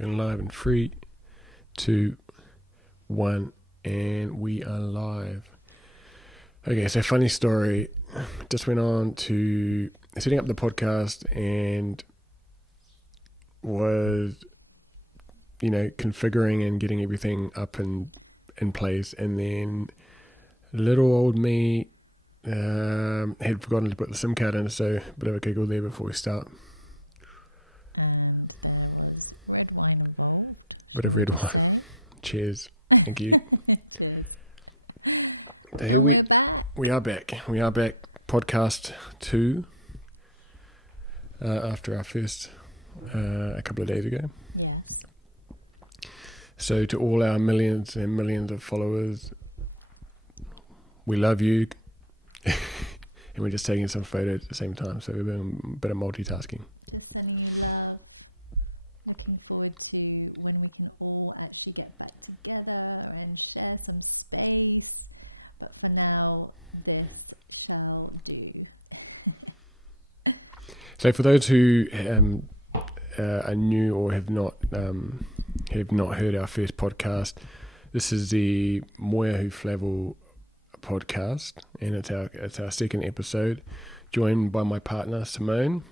Going live in 3, 2, 1, and we are live. Okay, so funny story. Just went on to setting up the podcast and was, configuring and getting everything up and in place. And then little old me had forgotten to put the SIM card in, so a bit of a giggle there before we start. And there was red wine involved. Shall we just say? Cheers. Thank you. Cheers. And we're back. We are back. Podcast 2. After our first a couple of days ago. Yes. So to all our millions and millions of followers, we love you. And we're just taking some photos at the same time, so we're doing a bit of multitasking. Just sending you love. Looking forward to when we can all actually get back together and share some space. But for now, this shall do. So for those who are new or have not heard our first podcast, this is the Moya Hu Flavel podcast, and it's our second episode, joined by my partner Simone,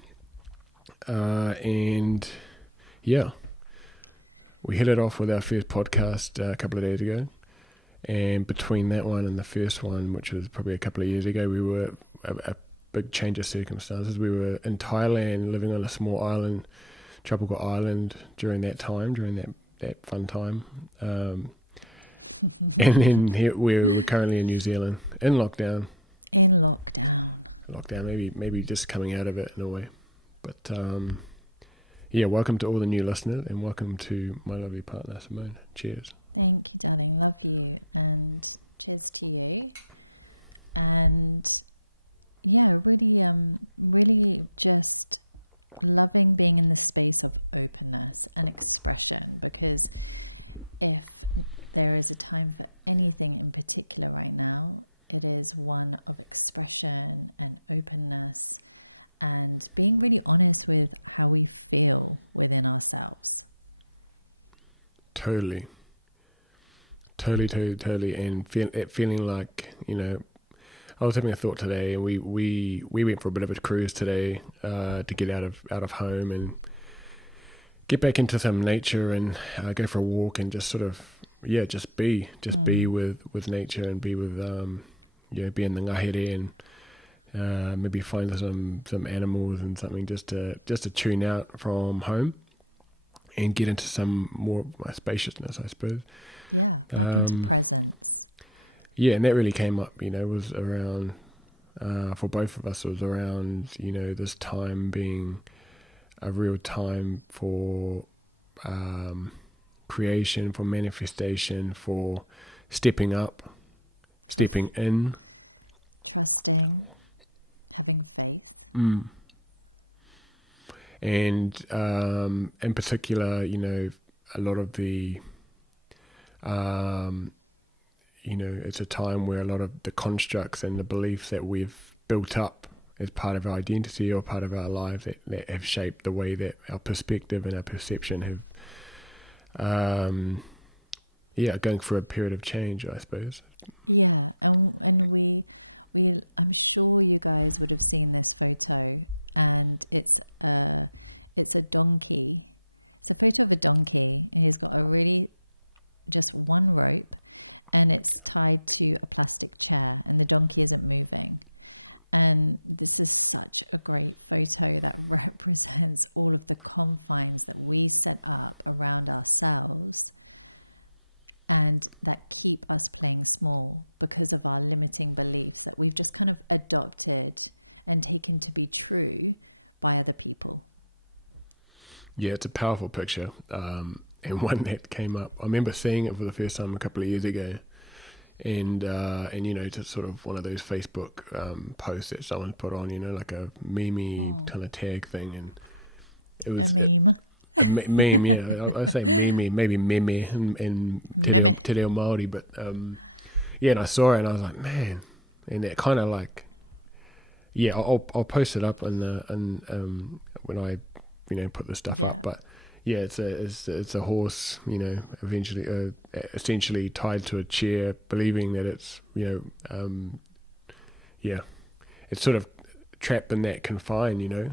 and yeah, we hit it off with our first podcast a couple of days ago, and between that one and the first one, which was probably a couple of years ago, we were a big change of circumstances. We were in Thailand, living on a small island, tropical island, during that fun time. And then here we're currently in New Zealand, in lockdown. Maybe just coming out of it in a way. But welcome to all the new listeners, and welcome to my lovely partner Simone. Cheers. Thank you, darling. Love you, and cheers to you. And yeah, really just loving being in the space of openness and expression, because if there is a time for anything in particular right now, it is one of expression and openness and being really honest with how we feel within ourselves. Totally. And feeling like, I was having a thought today, and we went for a bit of a cruise today to get out of home and get back into some nature and go for a walk and just sort of be with nature and be with be in the ngahere and maybe find some animals and something just to tune out from home and get into some more spaciousness, I suppose. Yeah, back into presence. Yeah, and that really came up, was around, for both of us, it was around, this time being a real time for creation, for manifestation, for stepping up, stepping in. Trusting, having faith. And in particular, a lot of the... it's a time where a lot of the constructs and the beliefs that we've built up as part of our identity or part of our lives that have shaped the way that our perspective and our perception have, going through a period of change, I suppose. Yeah, and we I'm sure you guys would have seen this photo, and it's a donkey. It's a photo of a donkey, and he's got just one rope, and it's tied to a plastic chair, and the donkey isn't moving. And this is such a great photo that represents all of the confines that we set up around ourselves and that keep us playing small because of our limiting beliefs that we've just kind of adopted and taken to be true by other people. Yeah, it's a powerful picture. And one that came up, I remember seeing it for the first time a couple of years ago, and just sort of one of those Facebook posts that someone put on, like a meme kind of tag thing, and it was a meme. Meme, yeah. I say meme, maybe meme in Te Reo Māori, but and I saw it and I was like, man, and it kind of like, I'll post it up when I put the stuff up, but yeah, it's a horse, you know, eventually, essentially tied to a chair, believing that it's, you know, yeah, it's sort of trapped in that confine, you know,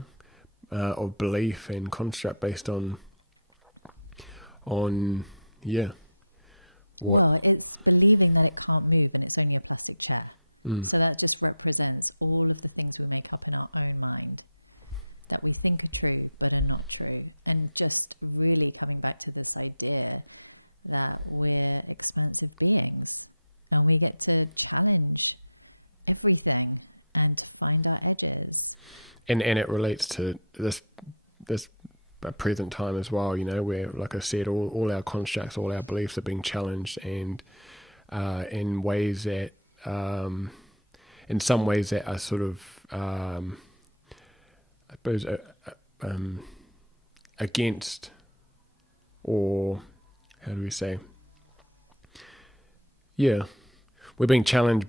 of belief and construct based on yeah. Well, it's believing that it can't move and it's only a plastic chair. So that just represents all of the things we make up in our own mind that we think are true but are not true. And just really coming back to this idea that we're expansive beings and we get to challenge everything and to find our edges. And it relates to this present time as well, you know, where, like I said, all our constructs, all our beliefs are being challenged, and in ways that, in some ways that are sort of, I suppose, against, or how do we say? Yeah, we're being challenged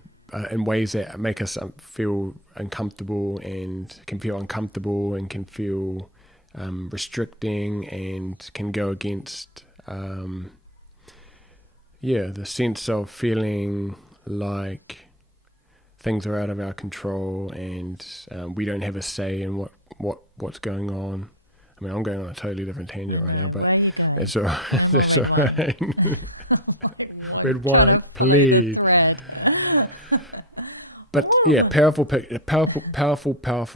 in ways that make us feel uncomfortable, and can feel uncomfortable, and can feel restricting, and can go against the sense of feeling like things are out of our control, and we don't have a say in what's going on. I mean, I'm going on a totally different tangent. I know. Right now, but where are you going? it's all right. No more red wine. Like one trying to follow the thread. But Ooh. yeah, powerful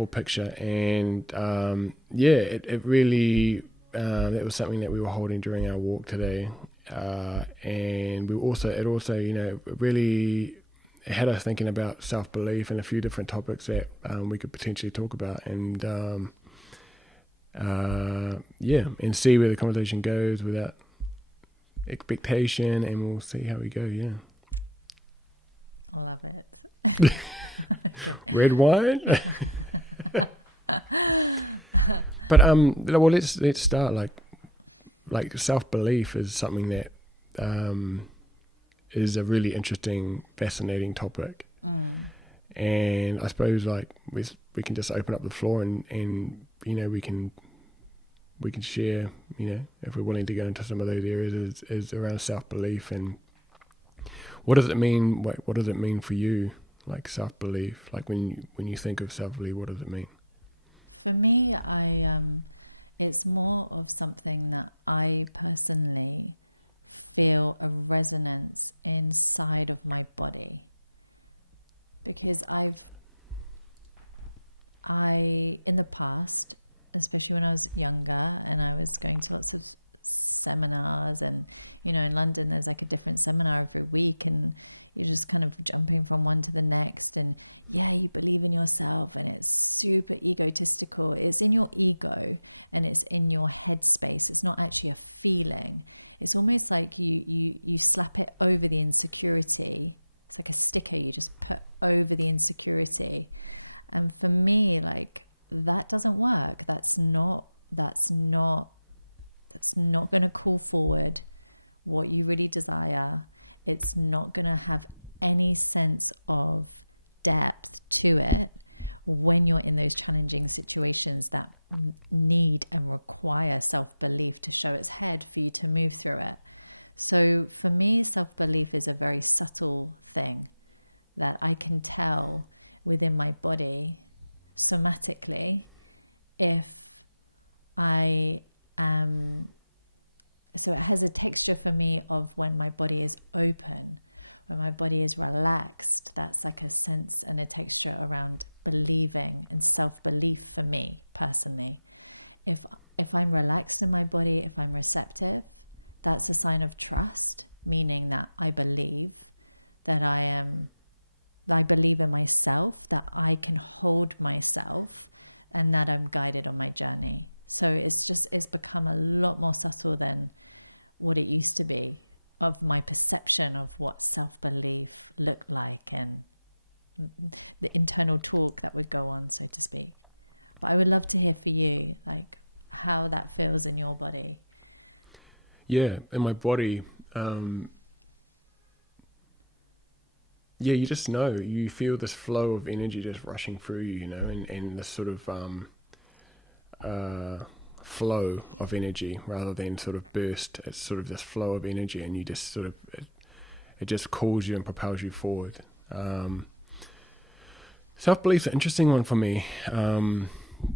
picture, and it really that was something that we were holding during our walk today, and it also you know really had us thinking about self-belief and a few different topics that we could potentially talk about, and and see where the conversation goes without expectation, and we'll see how we go. Yeah. I love it. Red wine. But well, let's start like self-belief is something that is a really interesting, fascinating topic. And I suppose like we can just open up the floor, and you know we can share, you know, if we're willing to go into some of those areas, is around self-belief. And what does it mean? What does it mean for you, like self-belief? Like when you think of self-belief, what does it mean? For me, it's more of something that I personally feel a resonance inside of my body, because in the past, especially when I was younger and I was going to lots of seminars, and you know in London there's like a different seminar every week, and you're just kind of jumping from one to the next, and you believe in yourself, and it's super egotistical. It's in your ego and it's in your head space. It's not actually a feeling. It's almost like you slap it over the insecurity. It's like a sticker you just put over the insecurity. And for me, like, that doesn't work. That's not going to call forward what you really desire. It's not going to have any sense of depth to it when you're in those challenging situations that need and require self-belief to show its head for you to move through it. So for me, self-belief is a very subtle thing that I can tell within my body somatically if I am. So it has a texture for me of when my body is open, when my body is relaxed. That's like a sense and a texture around believing and self-belief for me personally. If I'm relaxed in my body, if I'm receptive, that's a sign of trust, meaning that I believe that I believe in myself, that I can hold myself, and that I'm guided on my journey. So it's become a lot more subtle than what it used to be, of my perception of what self-belief looked like and the internal talk that would go on, so to speak. But I would love to hear for you, like, how that feels in your body. Yeah, in my body, you just know, you feel this flow of energy just rushing through you, you know, and this sort of, flow of energy rather than sort of burst. It's sort of this flow of energy, and you just sort of it just calls you and propels you forward. Self-belief's an interesting one for me. And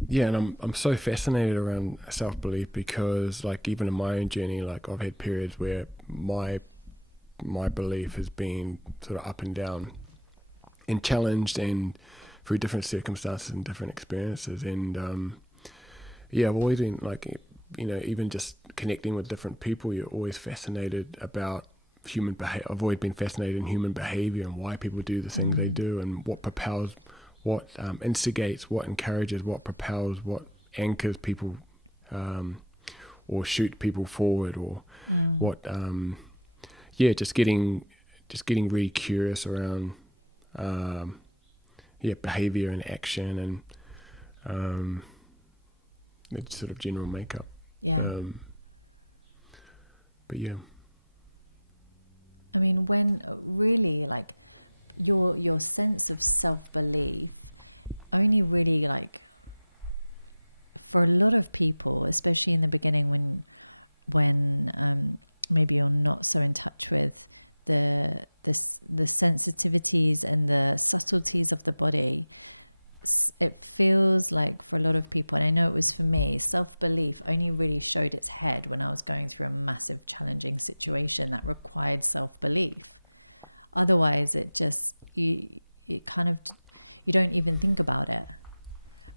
I'm so fascinated around self-belief because, like, even in my own journey, like, I've had periods where my belief has been sort of up and down and challenged and through different circumstances and different experiences. And I've always been, like, even just connecting with different people, you're always fascinated about human behavior. I've always been fascinated in human behavior and why people do the things they do, and what propels, what instigates, what encourages, what propels, what anchors people, or shoot people forward, or what just getting really curious around behavior and action, and its sort of general makeup. But yeah, I mean, when really, like, your sense of self-belief only really, like, for a lot of people, especially in the beginning when maybe you're not so in touch with the sensitivities and the subtleties of the body, it feels like for a lot of people, and I know it was for me, self-belief only really showed its head when I was going through a massive challenging situation that required self-belief. Otherwise, it just, you don't even think about it.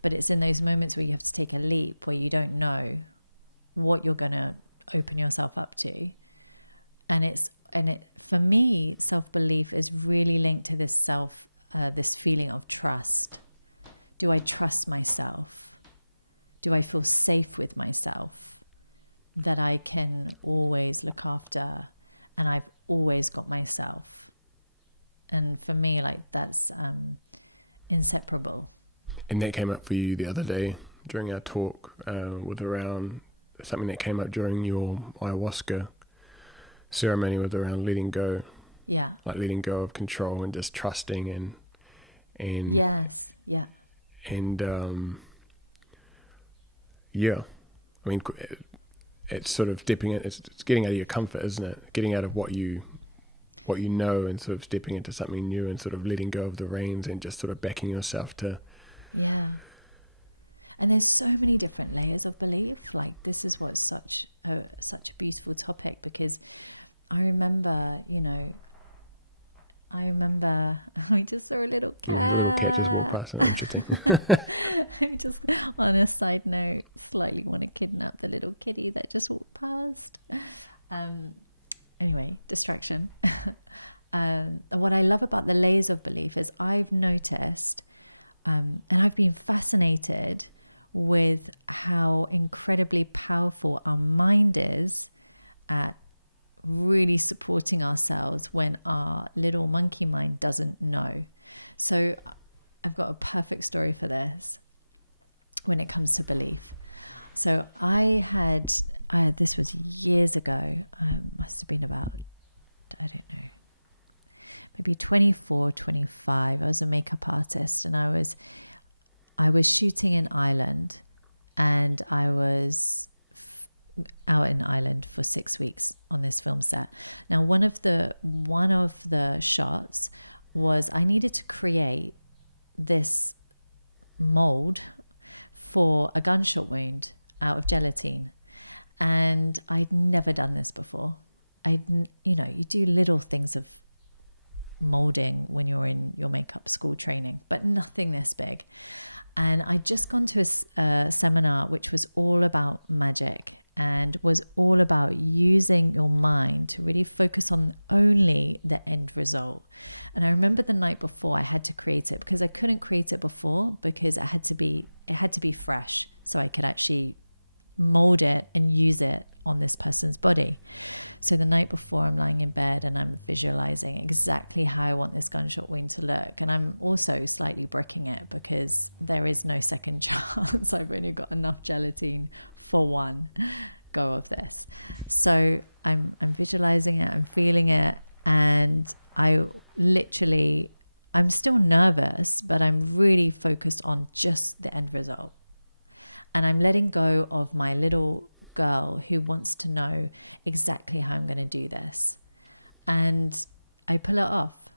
But it's in those moments where you have to take a leap, where you don't know what you're going to open yourself up to. And for me, self-belief is really linked to this feeling of trust. Do I trust myself? Do I feel safe with myself? That I can always look after, and I've always got myself. And for me, like, that's inseparable. And that came up for you the other day during our talk, with around something that came up during your ayahuasca ceremony, with around letting go. Yeah. Like letting go of control and just trusting and yes. Yeah. And I mean, it's sort of it's getting out of your comfort, isn't it? Getting out of what you know, and sort of stepping into something new, and sort of letting go of the reins, and just sort of backing yourself to. Yeah. And there's so many different layers of belief. Like, this is what's such a beautiful topic, because I remember, we just saw a little cat. Yeah, a little cat just walked past. Interesting. I just, on a side note, slightly want to kidnap the little kitty that just walked past. Anyway, distraction. What I love about the layers of belief is I've noticed, and I've been fascinated with how incredibly powerful our mind is at really supporting ourselves when our little monkey mind doesn't know. So I've got a perfect story for this when it comes to belief. So I had, this was years ago, must have been about, I don't know, maybe 24, 25. I was a makeup artist, and I was shooting in Ireland, and I was out in Ireland for 6 weeks on this film set. Now, one of the shots was I needed to create this mold for a gunshot wound out of gelatine, and I'd never done this before. You do little things of molding when you're in your makeup school training, but nothing this big. And I'd just gone to a seminar which was all about magic, and was all about using your mind to really focus on only the end result. And I remember the night before I had to create it, because I couldn't create it before, because it had to be fresh, so I could actually mold it and use it on this person's body. So the night before, I'm lying in bed and I'm visualizing exactly how I want this gunshot wound to look. And I'm also slightly bricking it, because there is no second chance. I've only got enough gelatine for one go of this. So I'm visualizing it, I'm feeling it, and I'm still nervous, but I'm really focused on just the end result. And I'm letting go of my little girl who wants to know exactly how I'm going to do this. And I pull it off.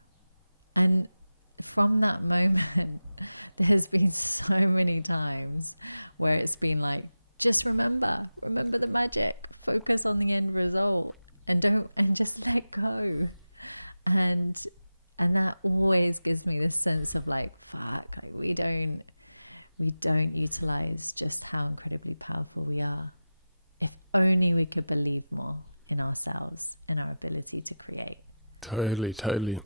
And from that moment, there's been so many times where it's been like, just remember the magic, focus on the end result, and just let go. And that always gives me this sense of like, fuck, like we don't utilize just how incredibly powerful we are. If only we could believe more in ourselves and our ability to create. Totally.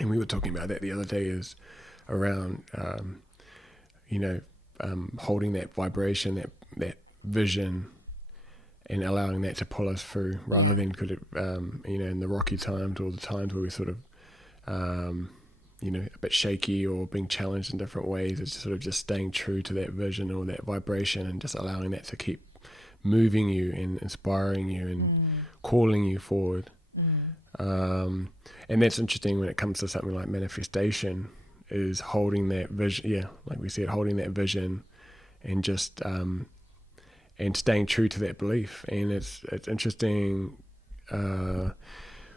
And we were talking about that the other day, is around, holding that vibration, that vision, and allowing that to pull us through, rather than could it, in the rocky times, or the times where we sort of, a bit shaky or being challenged in different ways. It's sort of just staying true to that vision or that vibration, and just allowing that to keep moving you and inspiring you and calling you forward. And that's interesting when it comes to something like manifestation, is holding that vision, like we said, holding that vision, and just and staying true to that belief. And it's interesting when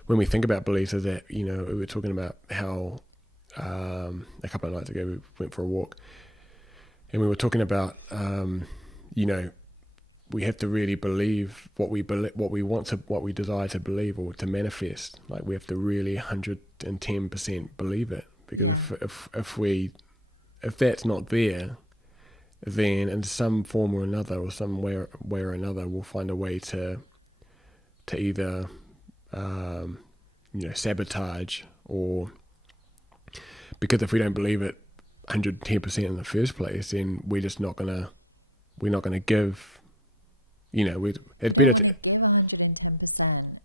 we think about beliefs, is that, we were talking about how a couple of nights ago we went for a walk, and we were talking about we have to really believe what we want to, what we desire to believe or to manifest. Like, we have to really 110% believe it, because if that's not there, then in some form or another, or some way or another, we'll find a way to either sabotage, or because if we don't believe it 110% in the first place, then we're not gonna give. You don't want to give 110%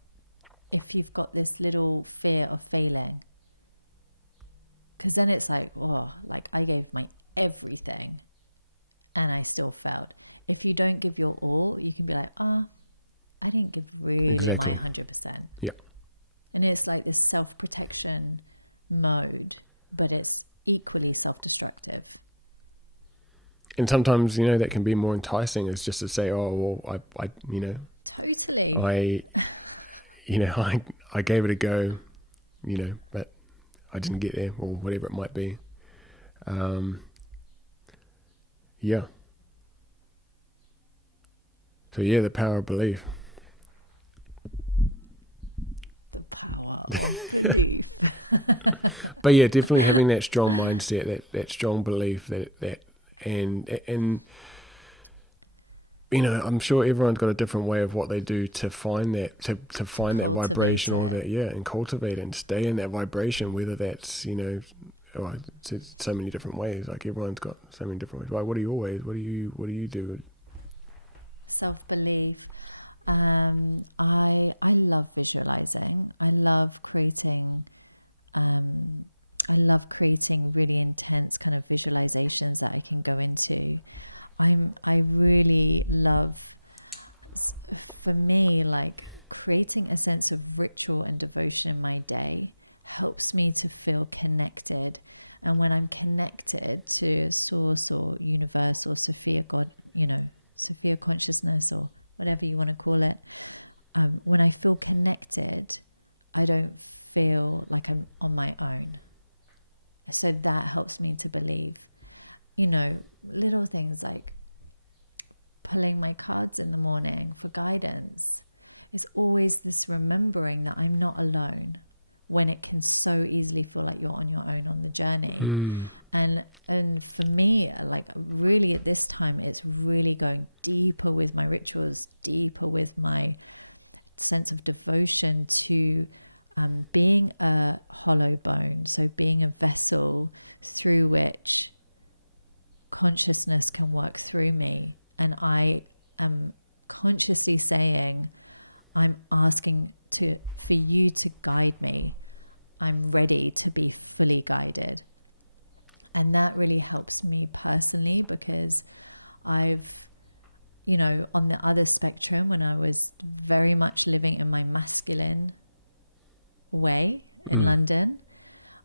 if you've got this little fear of failing. Because then it's like, I gave my everything and I still failed. If you don't give your all, you can be like, I didn't give really my 100%. Yeah. And it's like this self-protection mode, but it's equally self-destructive. And sometimes, that can be more enticing, is just to say, I Totally. I gave it a go, but I didn't get there, or whatever it might be. So the power of belief. The power of belief. But definitely having that strong mindset, that strong belief, that and I'm sure everyone's got a different way of what they do to find that, to find that vibration, or that, and cultivate it and stay in that vibration, whether that's, it's so many different ways. Like, everyone's got so many different ways. Like, what are your ways? What do you do? Self-belief. I love visualizing. I love creating really intense kind of visualizations that I can go into. I really love, for me, like, creating a sense of ritual and devotion in my day helps me to feel connected. And when I'm connected to source or universe or Sophia God, Sophia consciousness, or whatever you want to call it, when I feel connected, I don't feel like I'm on my own. So that helps me to believe. Little things like pulling my cards in the morning for guidance. It's always this remembering that I'm not alone, when it can so easily feel like you're on your own on the journey. And for me, like, really at this time, it's really going deeper with my rituals, deeper with my sense of devotion to being a hollow bone. So being a vessel through which consciousness can work through me. And I am consciously saying, I'm asking for you to guide me. I'm ready to be fully guided. And that really helps me personally, because I've, on the other spectrum, when I was very much living in my masculine way in London,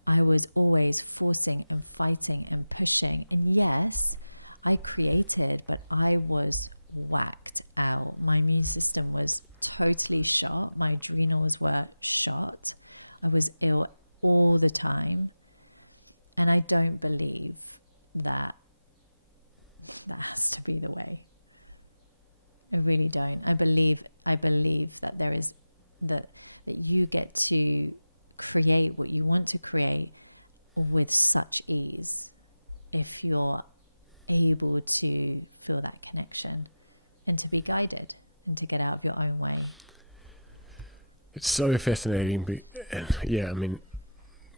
I was always forcing and fighting and pushing. And yes, I created, but I was whacked out. My immune system was totally shot. My adrenals were shot. I was ill all the time. And I don't believe that has to be the way. I really don't. I believe that there is that you get to create what you want to create with such ease if you're able to feel that connection and to be guided and to get out of your own way. It's so fascinating. And yeah, I mean,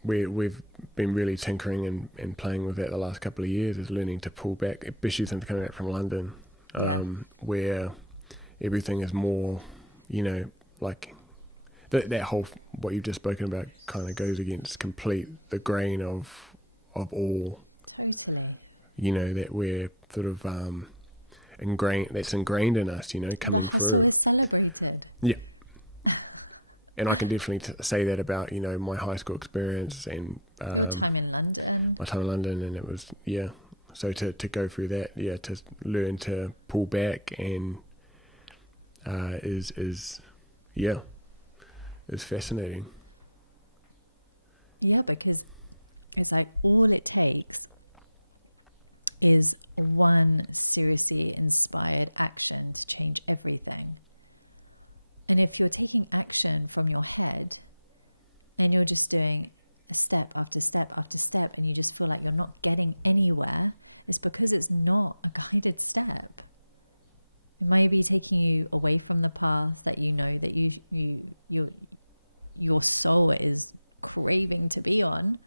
we've been really tinkering and playing with that the last couple of years, is learning to pull back, especially since coming back from London, where everything is more, like that whole, what you've just spoken about kind of goes against the grain of all. Totally. That we're sort of ingrained in us, coming the hustle through. Is celebrated. Yeah. And I can definitely say that about, my high school experience and your time in London. My time in London, and it was, so to go through that, to learn to pull back and is fascinating. Yeah, because it's like all it takes is one seriously inspired action to change everything. And if you're taking action from your head and you're just doing a step after step after step and you just feel like you're not getting anywhere, it's because it's not a guided step. It might be taking you away from the path that that your soul is craving to be on,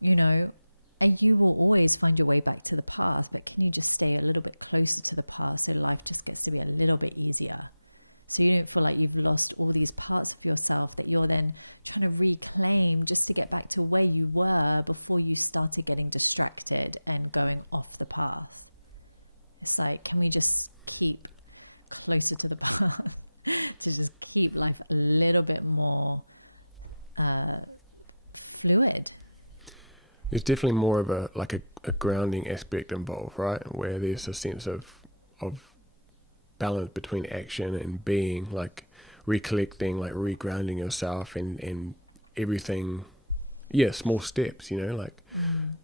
and you will always find your way back to the path, but can you just stay a little bit closer to the path so life just gets to be a little bit easier? So you don't feel like you've lost all these parts of yourself that you're then trying to reclaim just to get back to where you were before you started getting distracted and going off the path. It's like, can we just keep closer to the path to just keep life a little bit more fluid? There's definitely more of a grounding aspect involved, right? Where there's a sense of balance between action and being, like recollecting, like regrounding yourself and everything. Small steps,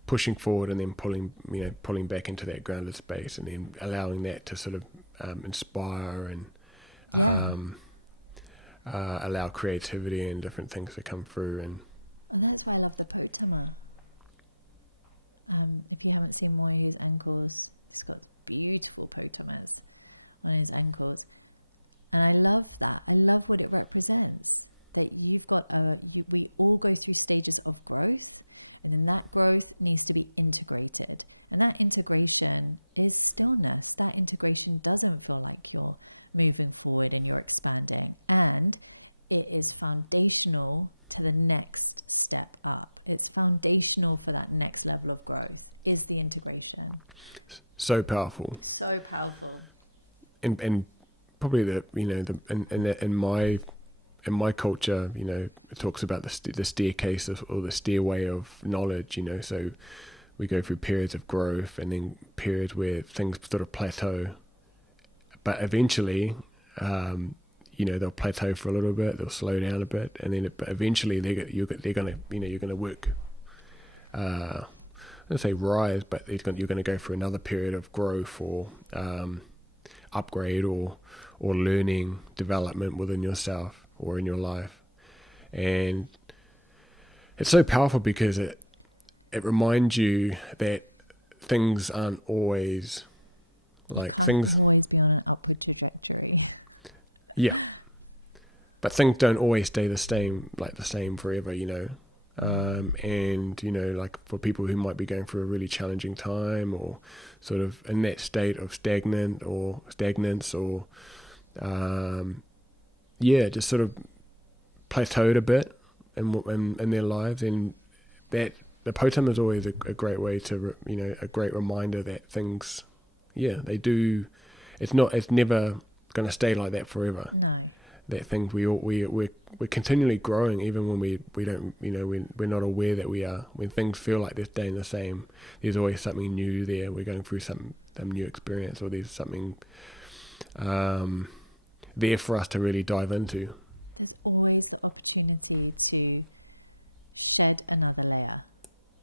pushing forward and then pulling back into that grounded space, and then allowing that to sort of inspire and allow creativity and different things to come through. And that's why I love the potama. If you haven't seen Moyu's ankles, he's got beautiful potamas on his ankles, and I love that. I love what it represents. That you've got we all go through stages of growth, and then that growth needs to be integrated, and that integration is stillness. That integration doesn't feel like you're moving forward and you're expanding, and it is foundational to the next step up. It's foundational for that next level of growth is the integration. So powerful. And probably in my culture, it talks about the staircase or the stairway of knowledge, so we go through periods of growth and then periods where things sort of plateau, but eventually, they'll plateau for a little bit, they'll slow down a bit, and then eventually you're gonna work, I don't say rise, but you're going to go through another period of growth or upgrade or learning development within yourself or in your life. And it's so powerful because it reminds you that things aren't always like, you can't always be on an upward trajectory. Yeah, but things don't always stay the same forever, and like for people who might be going through a really challenging time or sort of in that state of stagnance or just sort of plateaued a bit in their lives, and that the potam is always a great way to a great reminder that things they do. It's never going to stay like that forever. No. that things we're continually growing, even when we don't, we're not aware that we are. When things feel like they're staying the same, there's always something new there. We're going through some new experience, or there's something there for us to really dive into. There's always the opportunity to shed another layer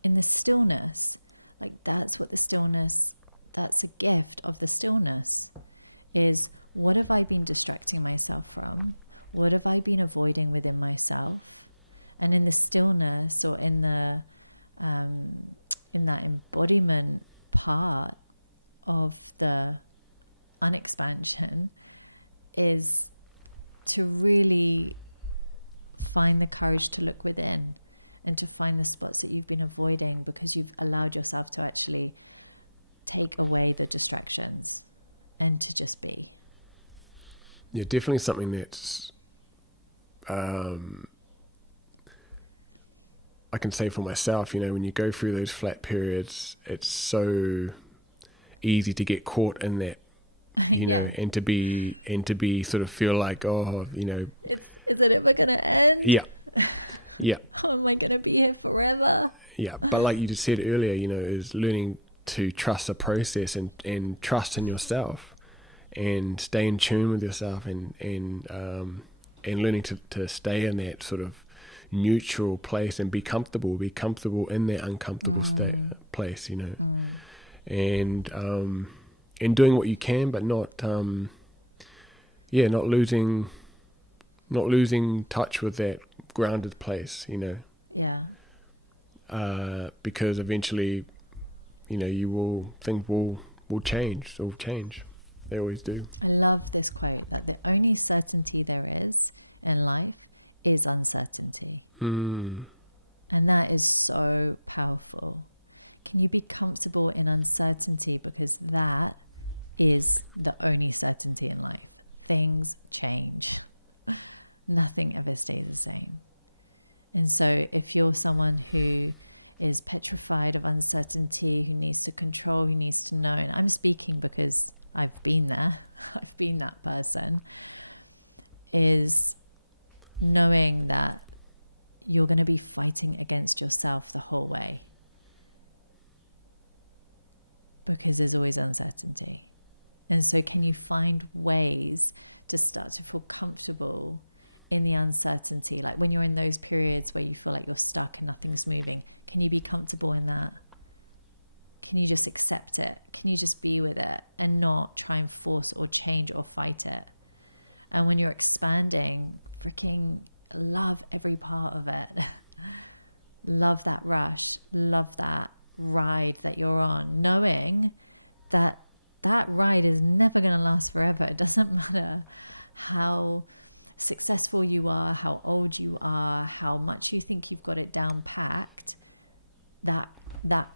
in the stillness. Like, that's what the stillness, that's a gift of the stillness, is what have I been distracting myself from? What have I been avoiding within myself? And in the stillness, or in the in that embodiment part of the unexpansion, is to really find the courage to look within and to find the spots that you've been avoiding, because you've allowed yourself to actually take away the distractions and to just be. Yeah, definitely something that's I can say for myself, when you go through those flat periods, it's so easy to get caught in that, Yeah. and to be sort of feel like, is it ever gonna end? Yeah. Yeah. How am I gonna be here forever? Yeah. But like you just said earlier, is learning to trust the process and trust in yourself and stay in tune with yourself, and learning to stay in that sort of neutral place and be comfortable in that uncomfortable place, and doing what you can, but not not losing touch with that grounded place, Yeah. because eventually, things will change. They'll change. They always do. I love this quote, that the only certainty there is in life is uncertainty. And that is so powerful. Can you be comfortable in uncertainty? Because that is the only certainty in life. Things change. Nothing ever stays the same. And so if you're someone who is petrified of uncertainty, who needs to control, who needs to know, and I'm speaking because I've been there, I've been that person, is knowing that you're going to be fighting against yourself the whole way, because there's always uncertainty. And so can you find ways to start to feel comfortable in the uncertainty? Like when you're in those periods where you feel like you're stuck and nothing's moving, can you be comfortable in that? Can you just accept it? Can you just be with it and not try and force or change or fight it? And when you're expanding, freaking love every part of it. Love that rush. Love that ride that you're on, knowing that that ride is never going to last forever. It doesn't matter how successful you are, how old you are, how much you think you've got it down packed. That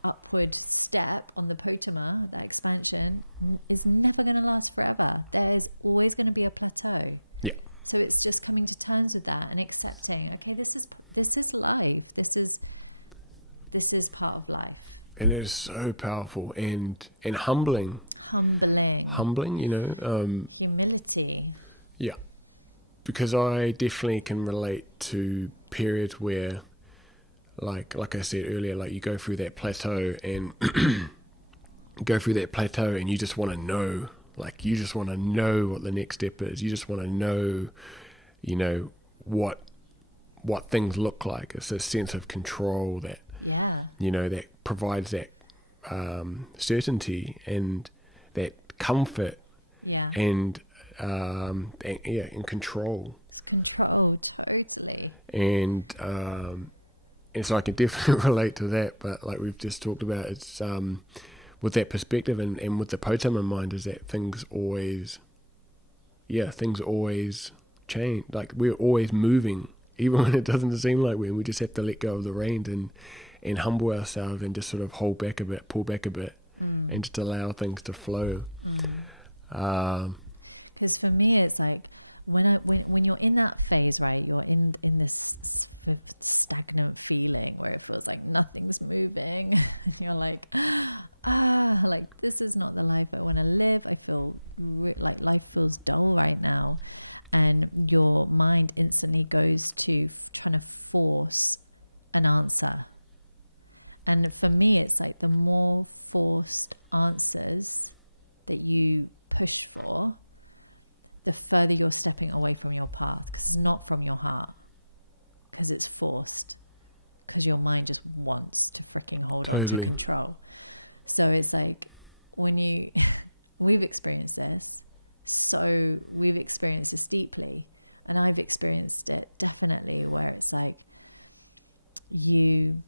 upward step on the potama, that expansion, is never going to last forever. There's always going to be a plateau. Yeah. So it's just coming to terms with that and accepting, okay, this is life. This is part of life. And it is so powerful and humbling. Humbling, humility. Yeah. Because I definitely can relate to periods where, like I said earlier, like you go through that plateau and you just want to know, like you just want to know what the next step is. You just want to know, what things look like. It's a sense of control that, that provides that certainty and that comfort. Yeah. And control. It's control, totally. And so I can definitely relate to that, but like we've just talked about, it's with that perspective and with the potama mind, is that things always change. Like we're always moving, even when it doesn't seem like we just have to let go of the reins and humble ourselves and just sort of hold back a bit, pull back a bit, and just allow things to flow. Because for me, it's like when you're in that phase, right? You're in this stagnant feeling where it feels like nothing's moving, and you're like, like this is not the life I want to live. I feel like life feels dull right now, and your mind instantly goes to trying to force an answer. And for me, it's like the more forced answers that you push for, the further you're stepping away from your path, because it's not from your heart, because it's forced, because your mind just wants to freaking hold on to control. So it's like when you, we've experienced this. So we've experienced this deeply, and I've experienced it definitely where it's like an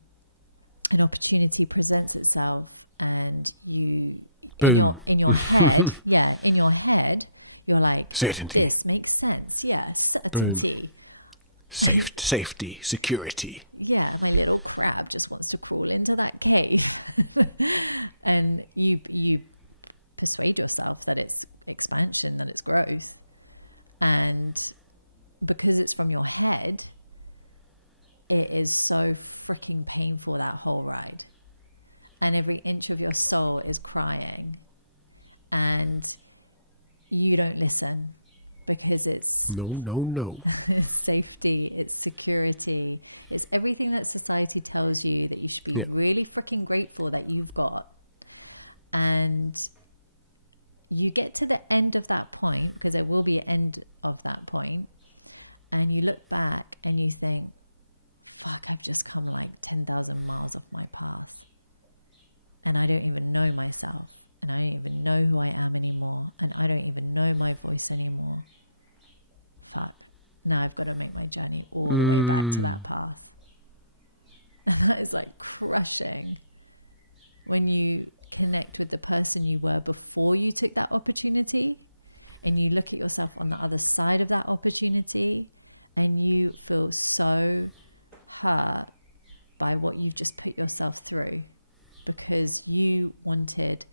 opportunity presents itself, and you in your head, in your head, you're like, certainty. This makes sense. Yeah, certainty. Safety, security. Yeah, my little crab just wants to crawl into that cave. And you persuade yourself that it's expansion, that it's growth. And because it's from your head, it is so freaking painful, that whole ride. And every inch of your soul is crying. And you don't listen because it's... No. It's safety, it's security, it's everything that society tells you that you should be really freaking grateful that you've got. And you get to the end of that point, because there will be an end of that point, and you look back and you think, fuck, I've just come like 10,000 miles off my path. And I don't even know myself. And I don't even know who I am anymore. And I don't even know my voice anymore. Fuck. Now I've got to make my journey all the way back to that path. And that is like crushing. When you connect with the person you were before you took that opportunity, and you look at yourself on the other side of that opportunity, and you feel so hurt by what you've just put yourself through, because you wanted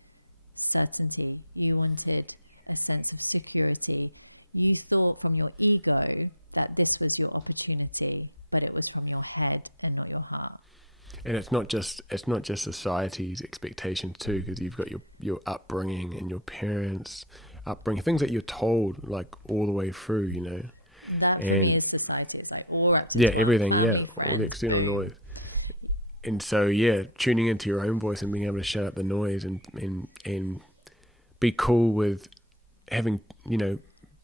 certainty, you wanted a sense of security, you thought from your ego that this was your opportunity, but it was from your head and not your heart. And it's not just society's expectations too, because you've got your upbringing and your parents' upbringing, things that you're told like all the way through, you know. That for me is society. It's like all wrapped into one, everything, family, friends, boom. Noise. And so, tuning into your own voice and being able to shut up the noise and be cool with having,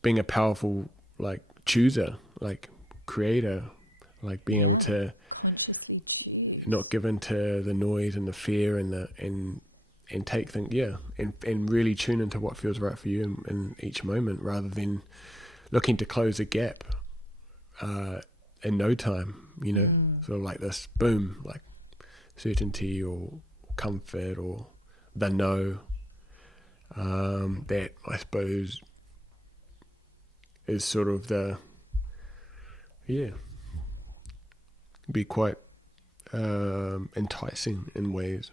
being a powerful, like, chooser, like, creator, like being able to consciously choose, not give in to the noise and the fear and take things, and really tune into what feels right for you in each moment, rather than looking to close a gap in no time, sort of like this, boom, like certainty or comfort or the no, that I suppose is sort of be quite enticing in ways.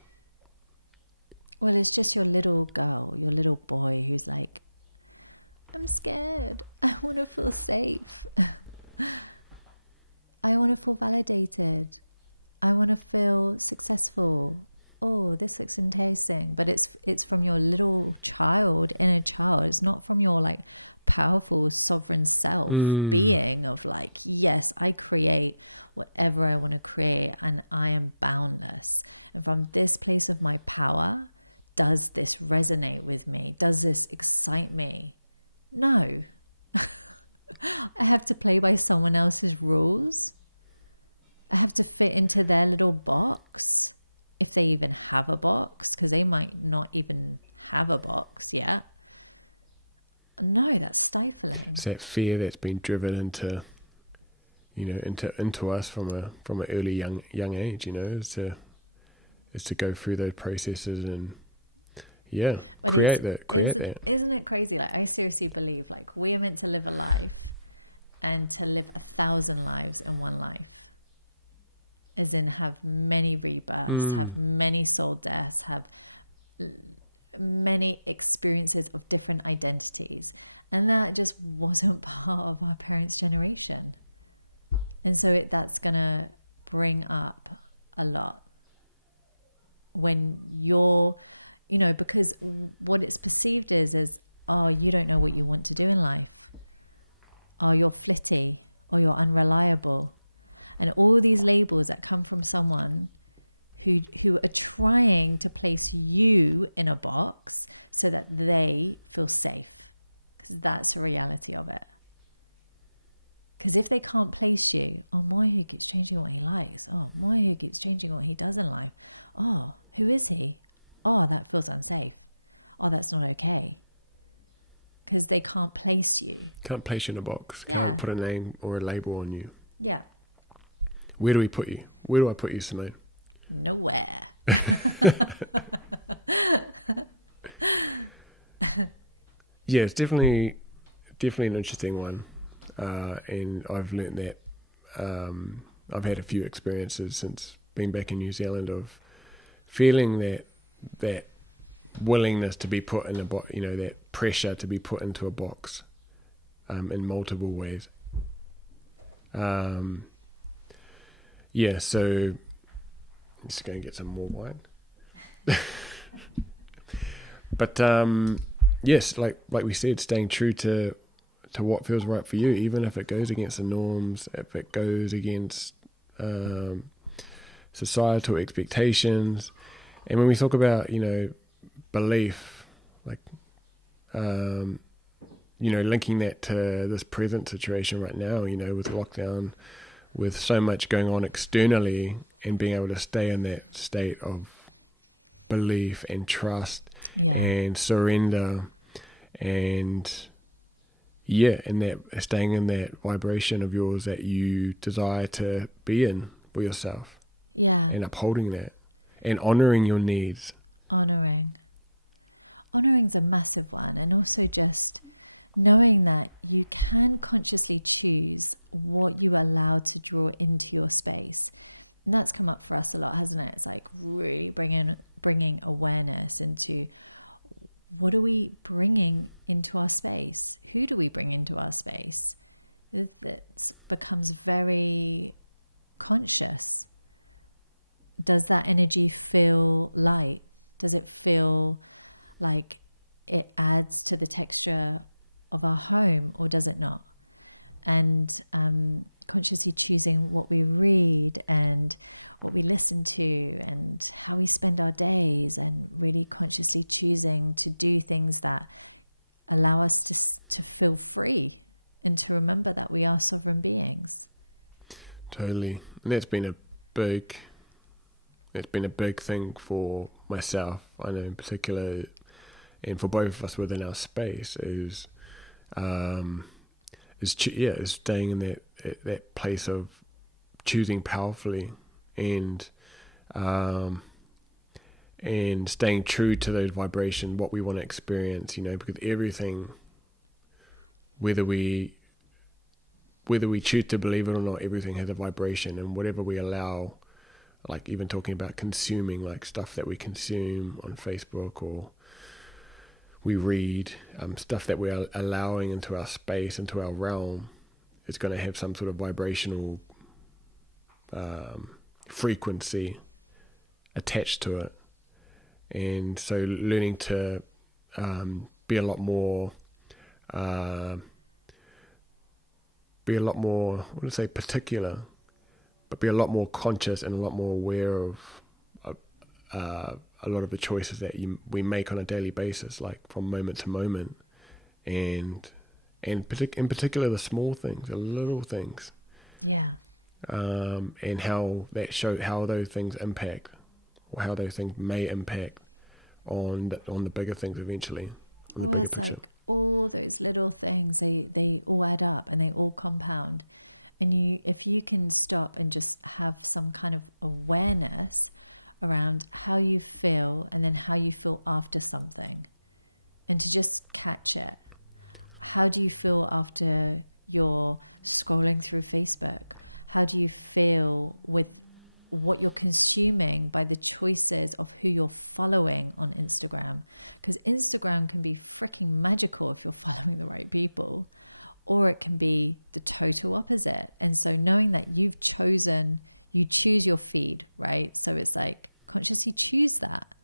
Well, it's just your little girl, your little boy who's like, I'm scared. I want to feel safe. I want to feel validated. I want to feel successful. Oh, this looks enticing. But it's from your little child, inner child. It's not from your like powerful sovereign self being of like, yes, I create whatever I want to create and I am boundless. And from this place of my power, does this resonate with me? Does this excite me? No. I have to play by someone else's rules. I have to fit into their little box, if they even have a box, because they might not even have a box yet. No, that's stifling. It's that fear that's been driven into us from an early young age, is to go through those processes and but create that. Isn't it crazy? Like, I seriously believe like we are meant to live a life and to live 1,000 lives in one life. As in have many rebirths, have many soul deaths, have many experiences of different identities, and that just wasn't part of our parents' generation. And so that's gonna bring up a lot when you're, because what it's perceived is, oh, you don't know what you want to do in life. Oh, you're flitty, or you're unreliable. And all these labels that come from someone who are trying to place you in a box so that they feel safe. Because that's the reality of it. Because if they can't place you, oh, Moihu keeps changing what he likes. Oh, Moihu keeps changing what he does in life. Oh, who is he? Oh, that feels unsafe. Oh, that's not okay. Because they can't place you. Can't place you in a box. Yeah. Can't put a name or a label on you. Yeah. Where do we put you? Where do I put you, Simone? Nowhere. Yeah, it's definitely an interesting one. And I've learnt that I've had a few experiences since being back in New Zealand of feeling that willingness to be put in a box, that pressure to be put into a box in multiple ways. Yeah, so I'm just going to get some more wine. But yes, like we said, staying true to what feels right for you, even if it goes against the norms, if it goes against societal expectations. And when we talk about, belief, like, linking that to this present situation right now, with lockdown, with so much going on externally, and being able to stay in that state of belief and trust and surrender and that staying in that vibration of yours that you desire to be in for yourself. Yeah. And upholding that and honoring your needs. Honoring's a massive one. And also just knowing that you can consciously choose what you allow to draw into your space. And that's come up for us a lot, hasn't it? It's like really bringing awareness into what are we bringing into our space? Who do we bring into our space? It becomes very conscious. Does that energy feel light? Does it feel like it adds to the texture of our home, or does it not? And consciously choosing what we read and what we listen to and how we spend our days, and really consciously choosing to do things that allow us to feel free and to remember that we are sovereign beings. Totally. And that's been a big thing for myself, I know in particular, and for both of us within our space, is staying in that place of choosing powerfully and staying true to those vibrations, what we want to experience, because everything, whether we choose to believe it or not, everything has a vibration, and whatever we allow, like even talking about consuming, like stuff that we consume on Facebook or we read, stuff that we're allowing into our space, into our realm, is going to have some sort of vibrational frequency attached to it. And so learning to be a lot more, I wouldn't say particular, but be a lot more conscious and a lot more aware of a lot of the choices that we make on a daily basis, like from moment to moment, and in particular the small things, the little things, and how those things impact, or how those things may impact on the bigger things eventually. Well, it's picture. Like all those little things, they all add up and they all compound. And if you can stop and just have some kind of awareness around how you feel, and then how you feel after something, and to just catch it. How do you feel after you're scrolling through Facebook? How do you feel with what you're consuming by the choices of who you're following on Instagram. Because Instagram can be freaking magical if you're following the right people, or it can be the total opposite. And so knowing that you choose your feed, right? So it's like consciously choose that.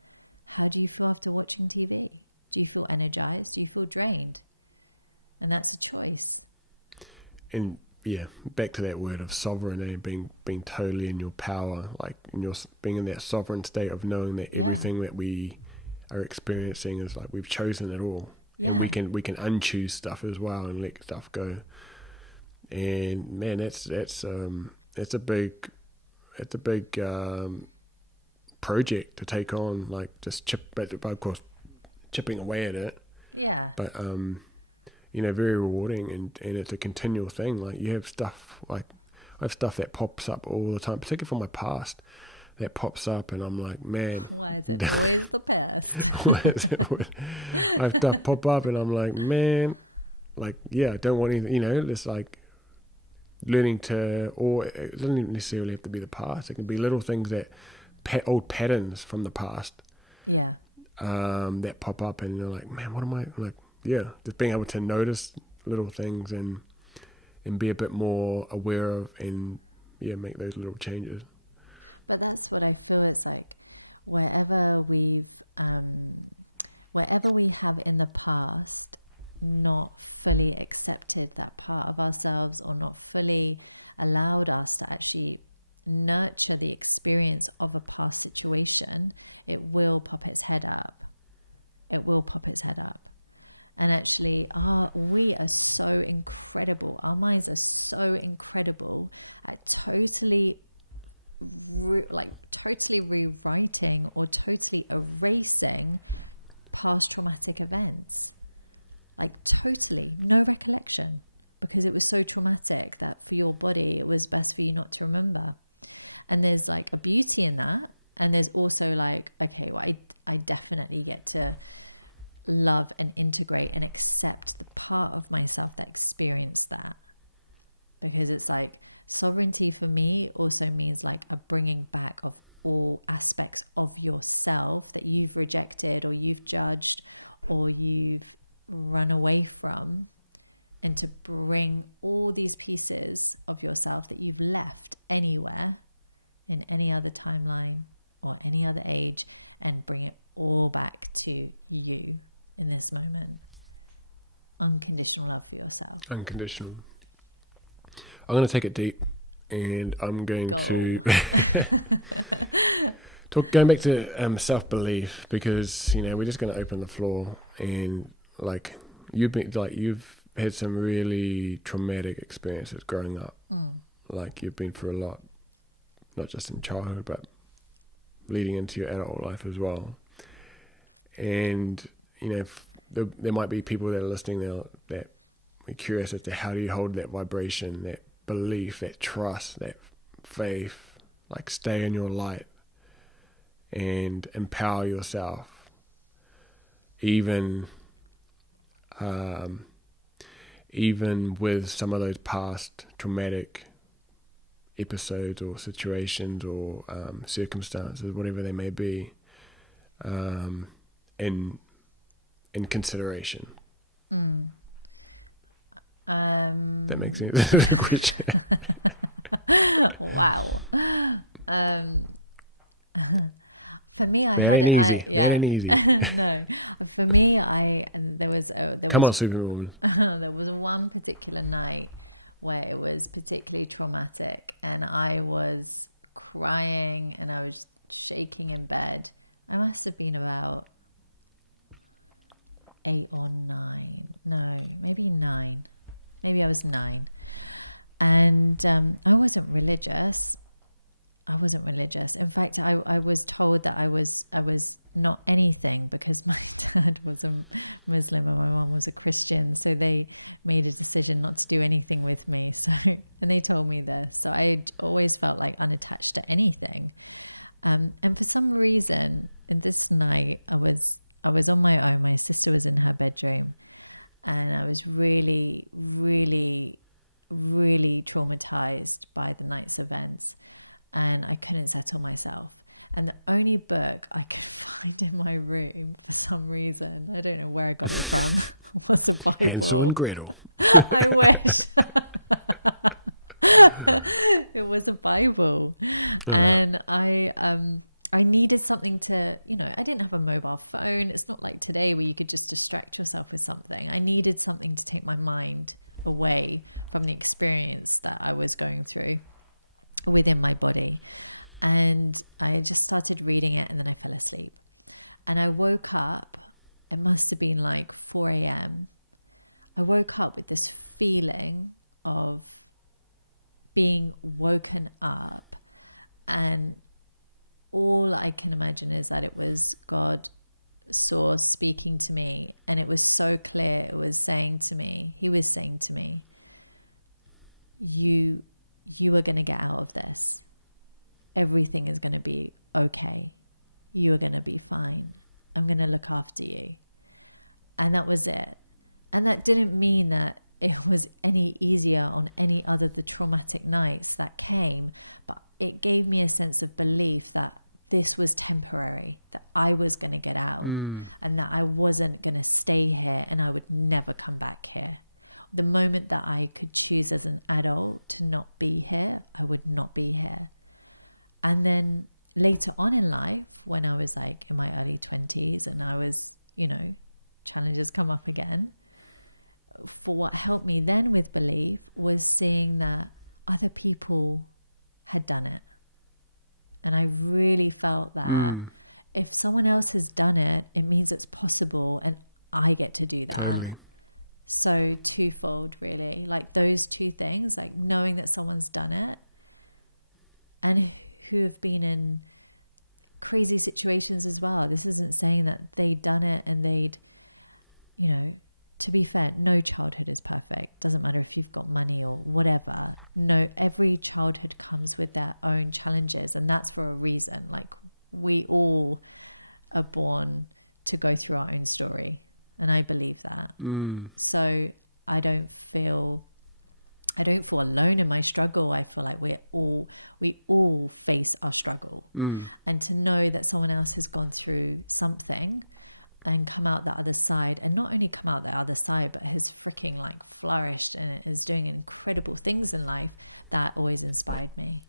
How do you feel after watching TV? Do you feel energized? Do you feel drained? And that's a choice. And yeah, back to that word of sovereignty, being totally in your power, like being in that sovereign state of knowing that everything that we are experiencing is like we've chosen it all. Yeah. And we can unchoose stuff as well and let stuff go. And man, that's a big project to take on, like just of course chipping away at it. Yeah. But very rewarding, and it's a continual thing. Like you have stuff, like I have stuff that pops up all the time, particularly from my past, that pops up, and I'm like, man, why is it always the past? I have stuff pop up, and I'm like, man, like I don't want anything. It's like learning to, or it doesn't even necessarily have to be the past. It can be little things that old patterns from the past. Yeah. That pop up, and you're like, man, what am I like? Yeah, just being able to notice little things and be a bit more aware of, and make those little changes. But that's what I feel. It's like wherever we have in the past not fully accepted that part of ourselves, or not fully allowed us to actually nurture the experience of a past situation, it will pop its head up. It will pop its head up. And actually, we are so incredible. Our minds are so incredible at totally rewriting or totally erasing past traumatic events. Like totally, no recollection, because it was so traumatic that for your body, it was best for you not to remember. And there's like a beauty in that. And there's also like, okay, well, I definitely get to love and integrate and accept the part of myself that experienced that. Because it's like sovereignty for me also means like a bringing back of all aspects of yourself that you've rejected or you've judged or you've run away from, and to bring all these pieces of yourself that you've left anywhere in any other timeline or any other age, and bring it all back to you in this moment. Unconditional love for yourself. Unconditional. I'm going to take it deep, and I'm going to going back to self-belief, because we're just going to open the floor, and like you've had some really traumatic experiences growing up. Like you've been through a lot, not just in childhood but leading into your adult life as well. And there might be people that are listening now that are curious as to how do you hold that vibration, that belief, that trust, that faith, like stay in your light and empower yourself, even with some of those past traumatic episodes or situations or circumstances, whatever they may be, in consideration. That makes sense. Wow. For me, no. For me, there was Superwoman. There was one particular night where it was particularly traumatic, and I was crying and I was shaking in bed. I must have been about 8 or 9. No, maybe 9. Maybe I was 9. And I wasn't religious. In fact, I was told that I was not anything because my dad was a Muslim and my mom was a Christian. So they made a decision not to do anything with me. And they told me this. So I always felt like unattached to anything. And for some reason, in this night, I was on my own. My sister was in her bedroom, and I was really, really, really traumatized by the night's events. and I couldn't settle myself. And the only book I could find in my room for some reason, I don't know where I got it from, was a Bible. Hansel and Gretel. I wish. It was a Bible. And I needed something to, I didn't have a mobile phone. It's not like today where you could just distract yourself with something. I needed something to take my mind away from the experience that I was going through within my body. And I just started reading it, and then I fell asleep. And I woke up, it must have been like 4 a.m. I woke up with this feeling of being woken up, and all I can imagine is that it was God source speaking to me, and it was so clear. He was saying to me, you are going to get out of this. Everything is going to be okay. You are going to be fine. I'm going to look after you. And that was it. And that didn't mean that it was any easier on any other the traumatic nights that came, but it gave me a sense of belief that this was temporary, that I was going to get out, and that I wasn't going to stay here, and I would never come back here. The moment that I could choose as an adult to not be here, I would not be here. And then later on in life, when I was like in my early 20s and I was, challenges come up again, for what helped me then with belief was seeing that other people had done it. And I really felt that if someone else has done it, it means it's possible, and I get to do that. Totally. So twofold, really, like those two things, like knowing that someone's done it and who have been in crazy situations as well. This isn't saying that they'd done it and they'd, to be fair, no childhood is perfect. Doesn't matter if you've got money or whatever. No, every childhood comes with their own challenges, and that's for a reason. Like, we all are born to go through our own story, and I believe that. So I don't feel alone in my struggle. I feel like we all face our struggle. And to know that someone else has gone through something and come out the other side, and not only come out the other side, but has freaking like flourished and is doing incredible things in life, that always inspired me.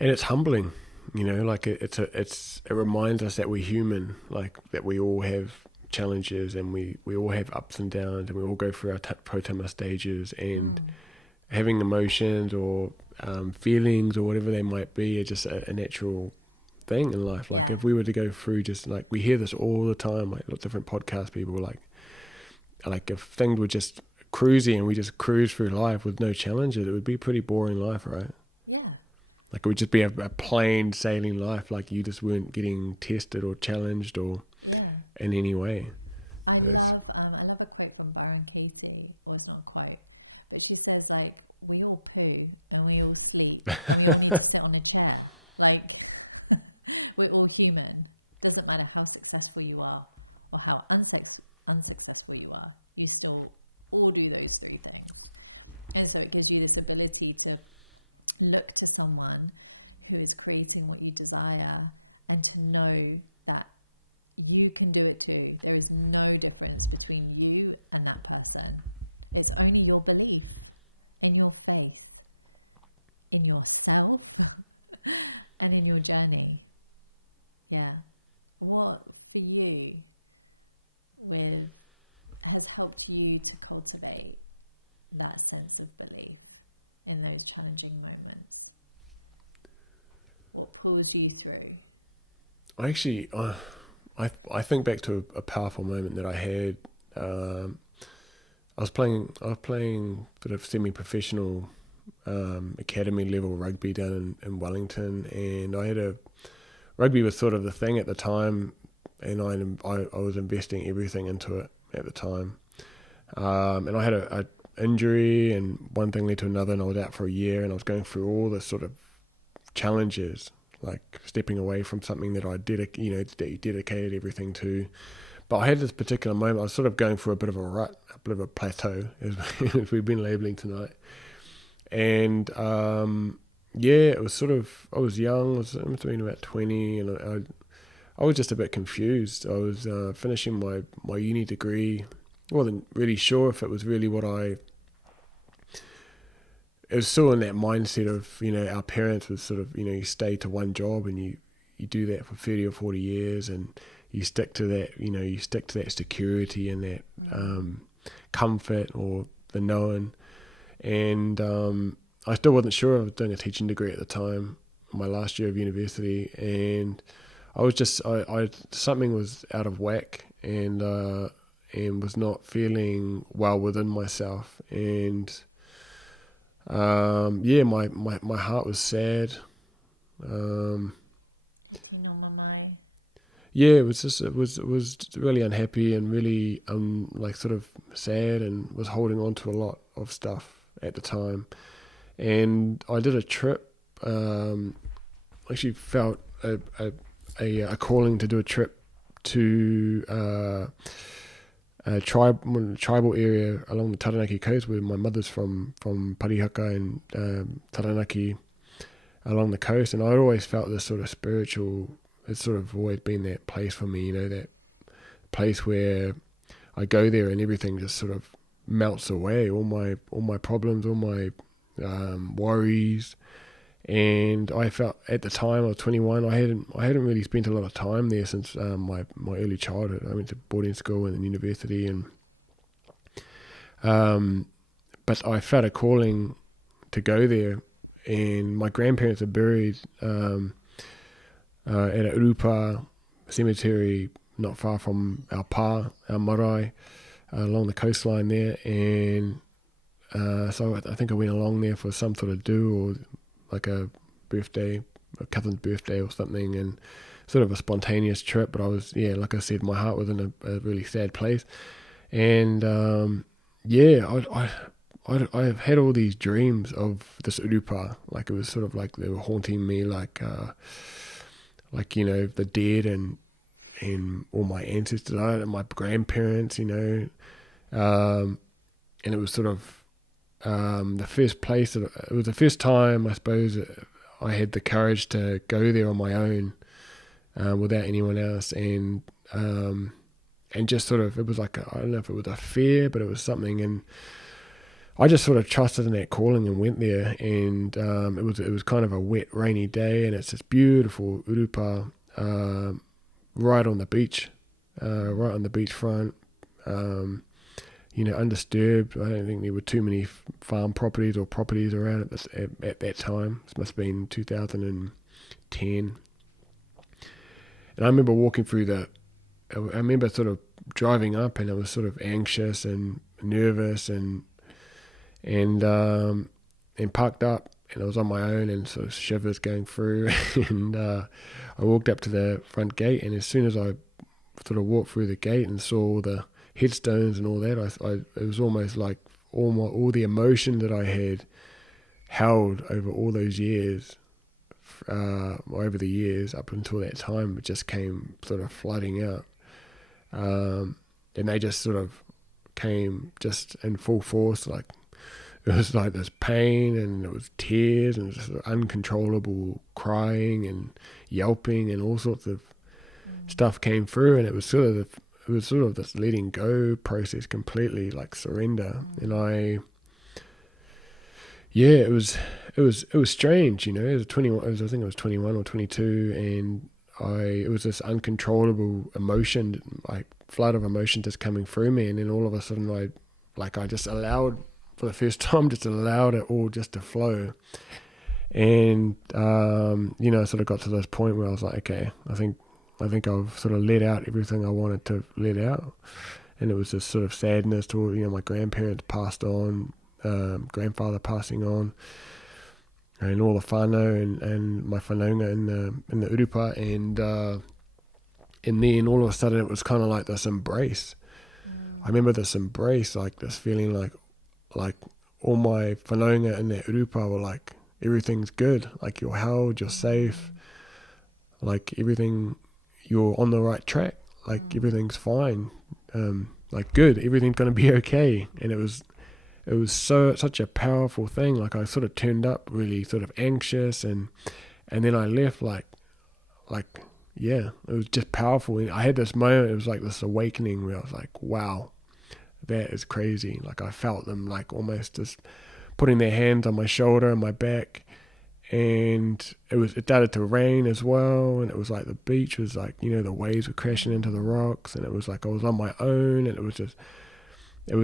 And it's humbling, like it reminds us that we're human, like that we all have challenges, and we all have ups and downs, and we all go through our pro-tama stages, and having emotions or feelings or whatever they might be are just a natural thing in life. Like if we were to go through, just like we hear this all the time, like lots of different podcast people like if things were just cruisy and we just cruise through life with no challenges, it would be a pretty boring life, right? Yeah. Like it would just be a plain sailing life, like you just weren't getting tested or challenged or in any way. I love a quote from Byron Katie, or it's not a quote, but she says, like, we all poo and we all sleep and we all need to sit on a chair. Like, we're all human. Doesn't matter how successful you are or how unsuccessful you are. You still all do those three things. And so it gives you this ability to look to someone who is creating what you desire, and to know that you can do it too. There is no difference between you and that person. It's only your belief in your faith, in yourself, and in your journey. Yeah. What for you has helped you to cultivate that sense of belief in those challenging moments? What pulls you through? I think back to a powerful moment that I had. I was playing sort of semi-professional academy level rugby down in Wellington, and rugby was sort of the thing at the time, and I was investing everything into it at the time. And I had a injury, and one thing led to another, and I was out for a year, and I was going through all this sort of challenges, like stepping away from something that I dedicated everything to. But I had this particular moment, I was sort of going through a bit of a rut, a bit of a plateau, as we've been labeling tonight. And yeah, it was sort of, I was young, I was between about 20, and I was just a bit confused. I was finishing my uni degree. I wasn't really sure if it was really what it was still in that mindset of, our parents was sort of, you stay to one job and you do that for 30 or 40 years, and you stick to that, you stick to that security and that comfort or the known. And I still wasn't sure. I was doing a teaching degree at the time, my last year of university, and I was just, I something was out of whack, and was not feeling well within myself. And my heart was sad. Hitting on my Yeah, it was really unhappy and really like sort of sad, and was holding on to a lot of stuff at the time. And I did a trip. Actually felt a calling to do a trip to a tribal area along the Taranaki coast, where my mother's from Parihaka and Taranaki, along the coast. And I'd always felt this sort of spiritual, it's sort of always been that place for me, that place where I go there and everything just sort of melts away, all my problems, all my worries. And I felt at the time I was 21, I hadn't really spent a lot of time there since my early childhood. I went to boarding school and then university, and but I felt a calling to go there. And my grandparents are buried at a Urupa cemetery not far from our marae, along the coastline there. And so I think I went along there for some sort of do, or like a birthday, a cousin's birthday or something, and sort of a spontaneous trip. But I was, like I said, my heart was in a really sad place. And I've had all these dreams of this urupa, like it was sort of like they were haunting me, like the dead and all my ancestors and my grandparents, and it was sort of the first place that it was the first time, I suppose, I had the courage to go there on my own, without anyone else, and just sort of, it was like I don't know if it was a fear, but it was something, and I just sort of trusted in that calling and went there. And it was kind of a wet, rainy day, and it's this beautiful urupa, right on the beach, right on the beachfront. Undisturbed. I don't think there were too many farm properties or properties around at that time. This must have been 2010. And I remember walking through I remember sort of driving up, and I was sort of anxious and nervous, and parked up, and I was on my own, and sort of shivers going through. And I walked up to the front gate, and as soon as I sort of walked through the gate and saw all the headstones and all that, it was almost like all the emotion that I had held over all those years, over the years up until that time, it just came sort of flooding out, and they just sort of came just in full force. Like it was like this pain, and it was tears, and it was sort of uncontrollable crying and yelping, and all sorts of stuff came through, and it was sort of this letting go process, completely like surrender. And it was strange, It was 21. I think I was 21 or 22, and it was this uncontrollable emotion, like flood of emotion just coming through me, and then all of a sudden I just allowed, for the first time, just allowed it all just to flow. And I sort of got to this point where I was like, okay, I think I've sort of let out everything I wanted to let out. And it was this sort of sadness to, my grandparents passed on, grandfather passing on, and all the whānau and my whanaunga in the urupa. And then all of a sudden it was kind of like this embrace. I remember this embrace, like this feeling like all my whanaunga in that urupa were like, everything's good, like you're held, you're safe, like everything, you're on the right track, like everything's fine, like good, everything's going to be okay. And it was it was such a powerful thing. Like I sort of turned up really sort of anxious, and then I left like yeah, it was just powerful. I had this moment, it was like this awakening where I was like, wow, that is crazy. Like I felt them like almost just putting their hands on my shoulder and my back, and it started to rain as well, and it was like the beach was like, you know, the waves were crashing into the rocks, and it was like I was on my own, and it was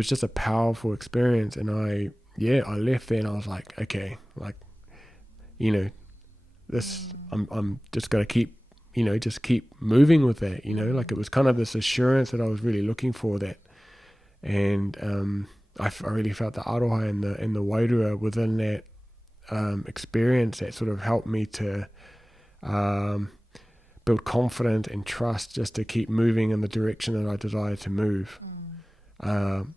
just a powerful experience. And I left there and I was like, okay, like, you know, this I'm just gotta keep, you know, just keep moving with that, you know, like it was kind of this assurance that I was really looking for, that. And I really felt the aroha and the wairua within that experience that sort of helped me to build confidence and trust just to keep moving in the direction that I desire to move, and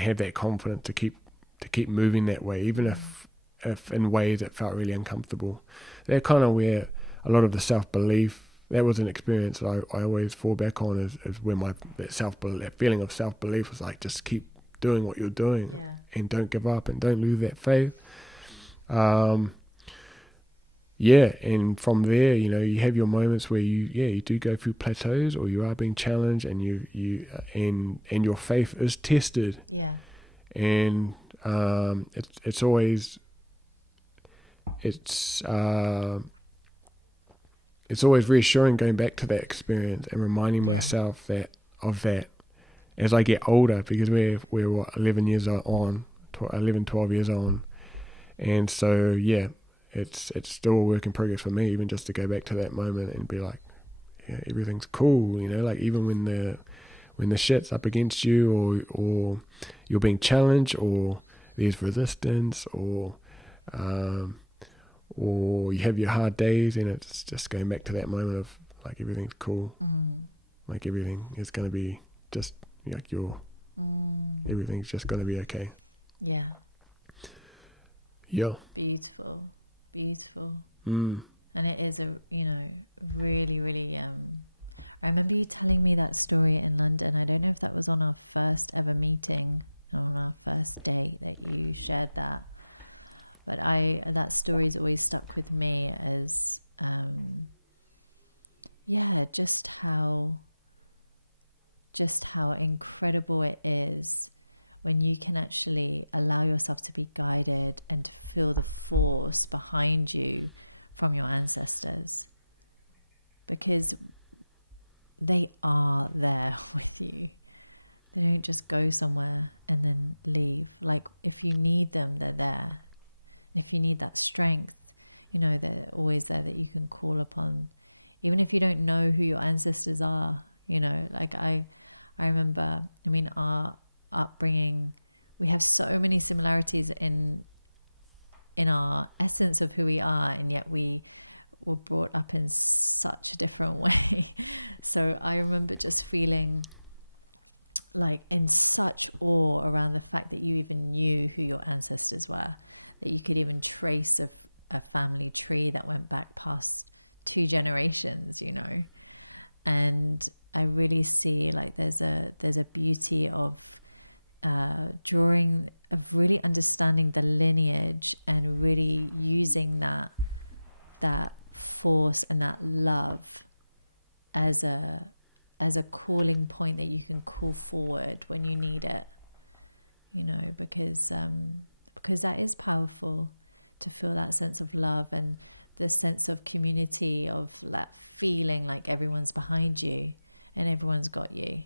have that confidence to keep moving that way, even if in ways that felt really uncomfortable. They're kind of where a lot of the self-belief, that was an experience that I always fall back on, is where that feeling of self-belief was like, just keep doing what you're doing, and don't give up and don't lose that faith. And from there, you know, you have your moments where you do go through plateaus, or you are being challenged, and and your faith is tested. And it's always reassuring going back to that experience and reminding myself of that as I get older, because we're what, 11 years on, 12 years on. And so, it's still a work in progress for me, even just to go back to that moment and be like, yeah, everything's cool, you know, like even when the shit's up against you, or you're being challenged, or there's resistance, or you have your hard days, and it's just going back to that moment of like, everything's cool, like everything is going to be just like everything's just going to be okay. Beautiful. And it is a, you know, really, really I remember you telling me that story in London. I don't know if that was on our first ever meeting, on our first date, that you shared that. But that story's always stuck with me as, just how incredible it is when you can actually allow yourself to be guided and to feel the force behind you from your ancestors, because they are there with you. They don't just go somewhere and then leave. Like, if you need them, they're there. And if you need that strength, you know, they're always there, that you can call upon, even if you don't know who your ancestors are. You know, like I remember, I mean, our upbringing, we have so many similarities in our essence of who we are, and yet we were brought up in such a different way. So I remember just feeling like in such awe around the fact that you even knew who your ancestors were, that you could even trace a family tree that went back past 2 generations, you know. And I really see like there's a beauty of really understanding the lineage, and really using that force and that love as a calling point that you can call forward when you need it, you know, because that is powerful, to feel that sense of love and the sense of community, of that feeling like everyone's behind you and everyone's got you.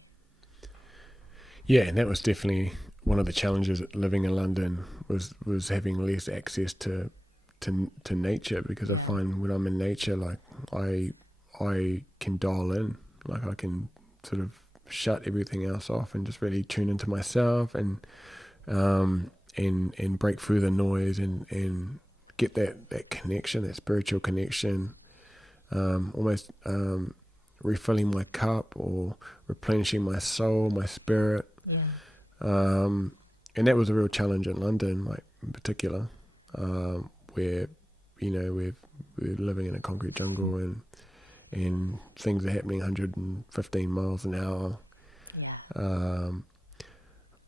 Yeah, and that was definitely one of the challenges living in London, was having less access to nature, because I find when I'm in nature, like I can dial in, like I can sort of shut everything else off and just really tune into myself, and break through the noise, and get that connection, that spiritual connection, almost refilling my cup, or replenishing my soul, my spirit. And that was a real challenge in London, like in particular, where, you know, we're living in a concrete jungle, and things are happening 115 miles an hour.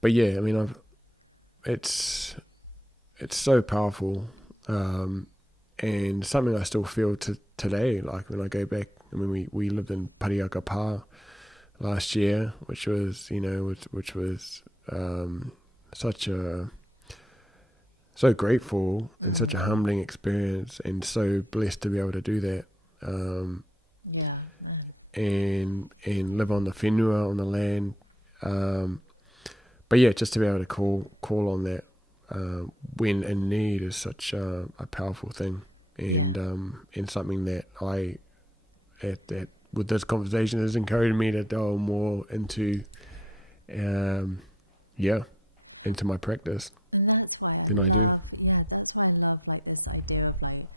But yeah, I mean, it's so powerful, and something I still feel today. Like when I go back, I mean, we lived in Pariakapa last year, which was such a so grateful and such a humbling experience, and so blessed to be able to do that. Yeah, man. And live on the whenua, on the land. But yeah, just to be able to call on that when in need is such a powerful thing, and something that that with this conversation has encouraged me to delve more into, into my practice. And that's why that's why I love like this idea of like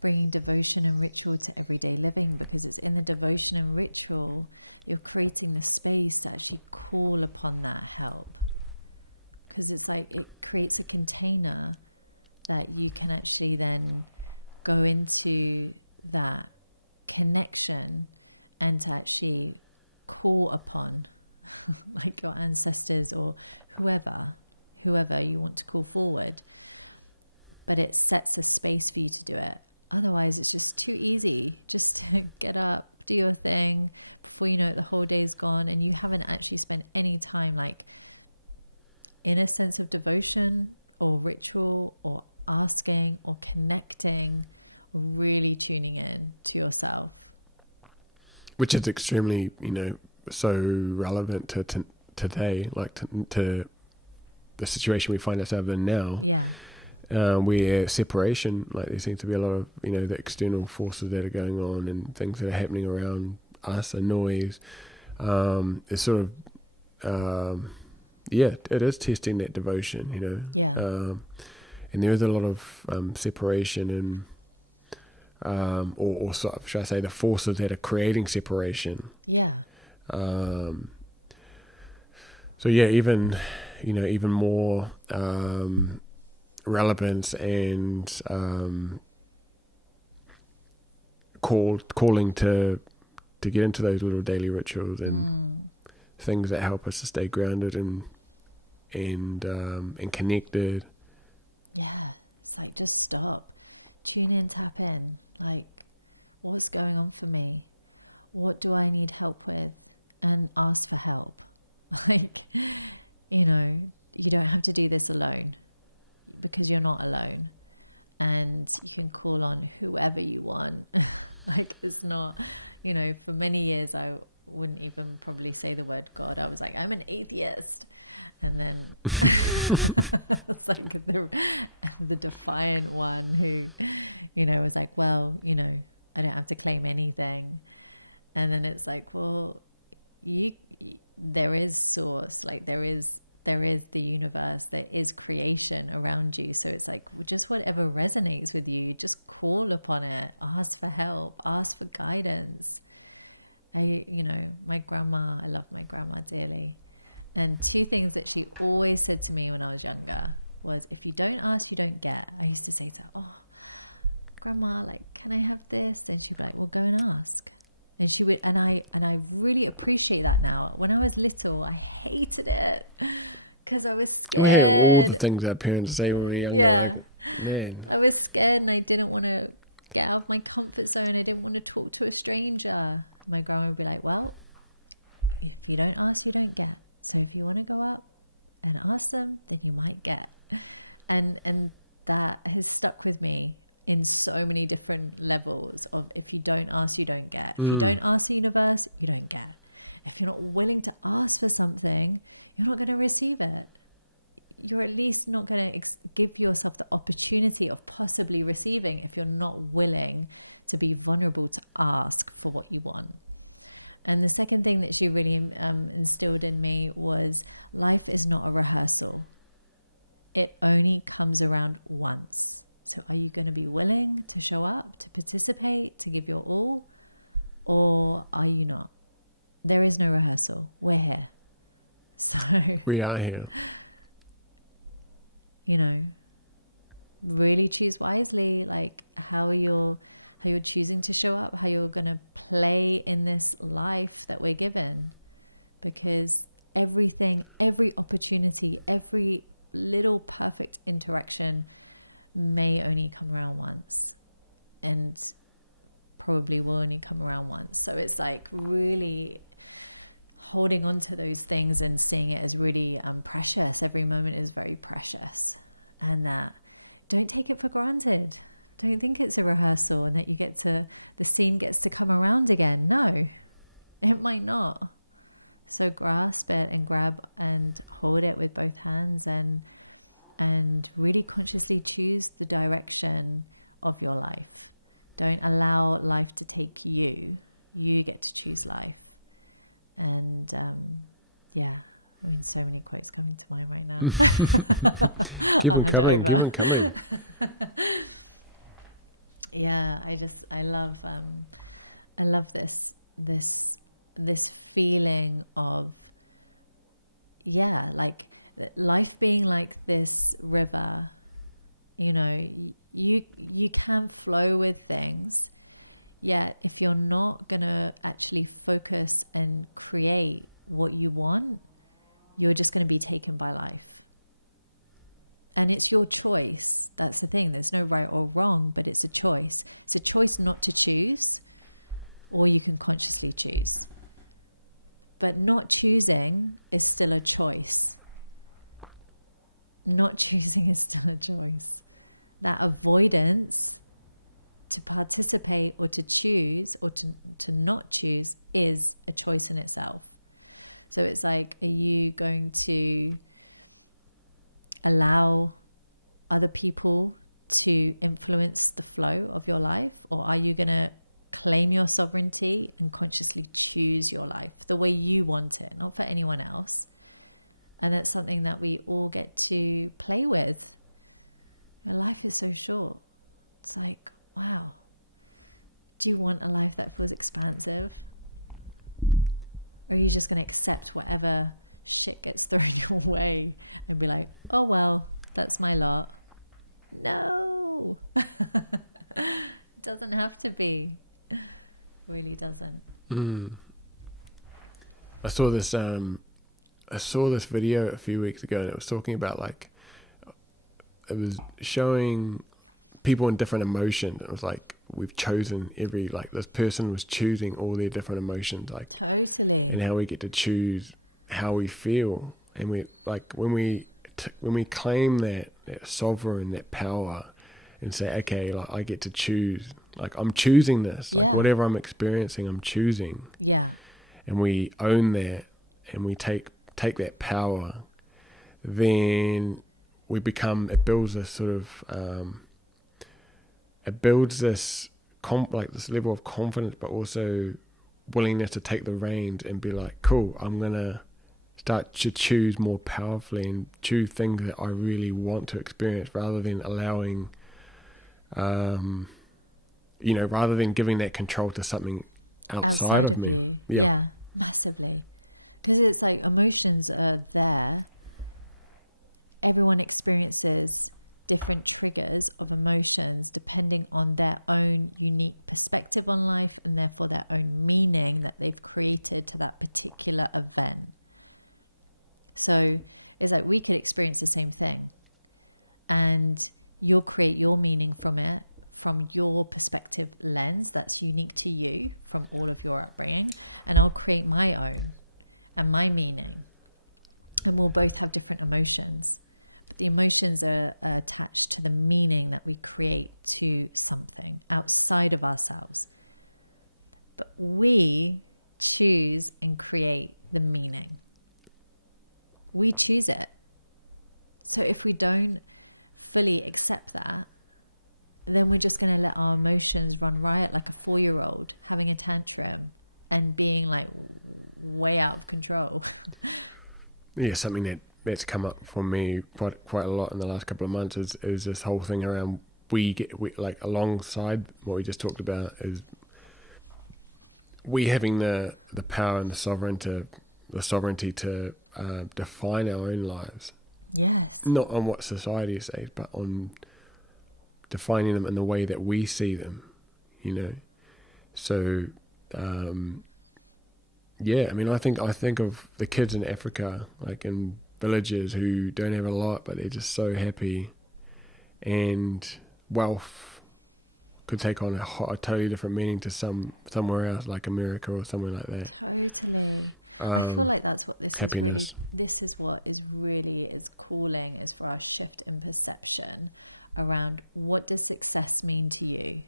bringing devotion and ritual to everyday living, because it's in the devotion and ritual you're creating the space to actually call upon that help. Because it's like it creates a container that you can actually then go into that connection and to actually call upon like your ancestors or whoever you want to call forward. But it sets a space for you to do it. Otherwise, it's just too easy just to get up, do your thing. Before you know it, the whole day's gone and you haven't actually spent any time like in a sense of devotion or ritual or asking or connecting or really tuning in to yourself. Which is extremely, so relevant to today, like to the situation we find ourselves in now. Yeah. Where separation, like there seems to be a lot of, the external forces that are going on and things that are happening around us, a noise. It's sort of, it is testing that devotion, Yeah. And there is a lot of separation and, or sort of, should I say, the forces that are creating separation. Yeah. So yeah, even more relevance and calling to get into those little daily rituals and things that help us to stay grounded and connected. Yeah, it's like just stop, tune in, tap in. Like, what's going on for me? What do I need help with? And ask for help. Like, you don't have to do this alone because you're not alone. And you can call on whoever you want. Like, it's not, for many years I wouldn't even probably say the word God. I was like, I'm an atheist. And then it's like the defiant one who, was like, well, I don't have to claim anything. And then it's like, well, there is source, like there is the universe, there is creation around you. So it's like just whatever resonates with you, just call upon it, ask for help, ask for guidance. My grandma, I love my grandma dearly. And two things that she always said to me when I was younger was, if you don't ask, you don't get. I used to say to her, oh, grandma, like, can I have this? And she'd be like, well, go and ask. And she would, and I really appreciate that now. When I was little, I hated it because I was scared. We hear all the things our parents say when we were younger. Yeah. Like, man. I was scared and I didn't want to get out of my comfort zone. I didn't want to talk to a stranger. My grandma would be like, well, if you don't ask, you don't get. So if you want to go up and ask them, then you might get. And that has stuck with me in so many different levels of, if you don't ask, you don't get. If you don't ask the universe, you don't get. If you're not willing to ask for something, you're not going to receive it. You're at least not going to give yourself the opportunity of possibly receiving if you're not willing to be vulnerable to ask for what you want. And the second thing that she really instilled in me was, life is not a rehearsal. It only comes around once. So are you going to be willing to show up, to participate, to give your all? Or are you not? There is no rehearsal. We're here. So we are here. Really choose wisely, like how you're choosing to show up, how you're going to play in this life that we're given. Because everything, every opportunity, every little perfect interaction may only come around once, and probably will only come around once. So it's like really holding on to those things and seeing it as really precious. Every moment is very precious, and that don't take it for granted. Don't think it's a rehearsal and that the scene gets to come around again. No, it might not. So grasp it and grab and hold it with both hands, and really consciously choose the direction of your life. Don't allow life to take you. You get to choose life. And I mean, so many quotes coming to mind right now. Keep them coming. Yeah, I love this feeling of, like life being like this river. You know, you can flow with things, yet if you're not gonna actually focus and create what you want, you're just gonna be taken by life. And it's your choice. That's the thing. There's no right or wrong, but it's a choice. It's a choice not to choose, or you can consciously choose. But not choosing is still a choice. Not choosing is still a choice. That avoidance to participate or to choose or to not choose is a choice in itself. So it's like, are you going to allow other people to influence the flow of your life? Or are you going to claim your sovereignty and consciously choose your life the way you want it, not for anyone else? And that's something that we all get to play with. Life is so short. It's like, wow. Do you want a life that feels expansive? Or are you just going to accept whatever shit gets thrown your way and be like, oh, well, that's my lot? No. It doesn't have to be. It really doesn't. I saw this video a few weeks ago, and it was talking about, like, it was showing people in different emotions. It was like, we've chosen this person was choosing all their different emotions, like, totally, and how we get to choose how we feel. And we, like, when we claim that sovereign, that power, and say, okay, like, I get to choose, like, I'm choosing this, like, whatever I'm experiencing, I'm choosing. Yeah. And we own that, and we take that power, then we become, it builds this sort of, this level of confidence, but also willingness to take the reins and be like, cool, I'm going to start to choose more powerfully and choose things that I really want to experience, rather than allowing, rather than giving that control to something outside of me. You. Yeah, massively. Because it's like emotions are there. Everyone experiences different triggers of emotions depending on their own unique perspective on life, and therefore their own meaning that they've created to that particular event. So it's like we could experience the same thing, and you'll create your meaning from it, from your perspective lens that's unique to you from all of your upbringing, and I'll create my own and my meaning, and we'll both have different emotions. But the emotions are attached to the meaning that we create to something outside of ourselves. But we choose and create the meaning. We choose it. So if we don't fully accept that, then we're just going to let our emotions run riot like a 4-year-old having a tantrum and being like way out of control. Yeah, something that's come up for me quite a lot in the last couple of months is this whole thing around we like, alongside what we just talked about, is we having the power and the sovereignty to define our own lives. Yes. Not on what society says, but on defining them in the way that we see them, So, I mean, I think of the kids in Africa, like in villagers who don't have a lot, but they're just so happy, and wealth could take on a totally different meaning to somewhere else, like America or somewhere like that. Totally. I feel like that's what this happiness. is really, this is what is really is calling, is for our shift in perception around what does success mean to you?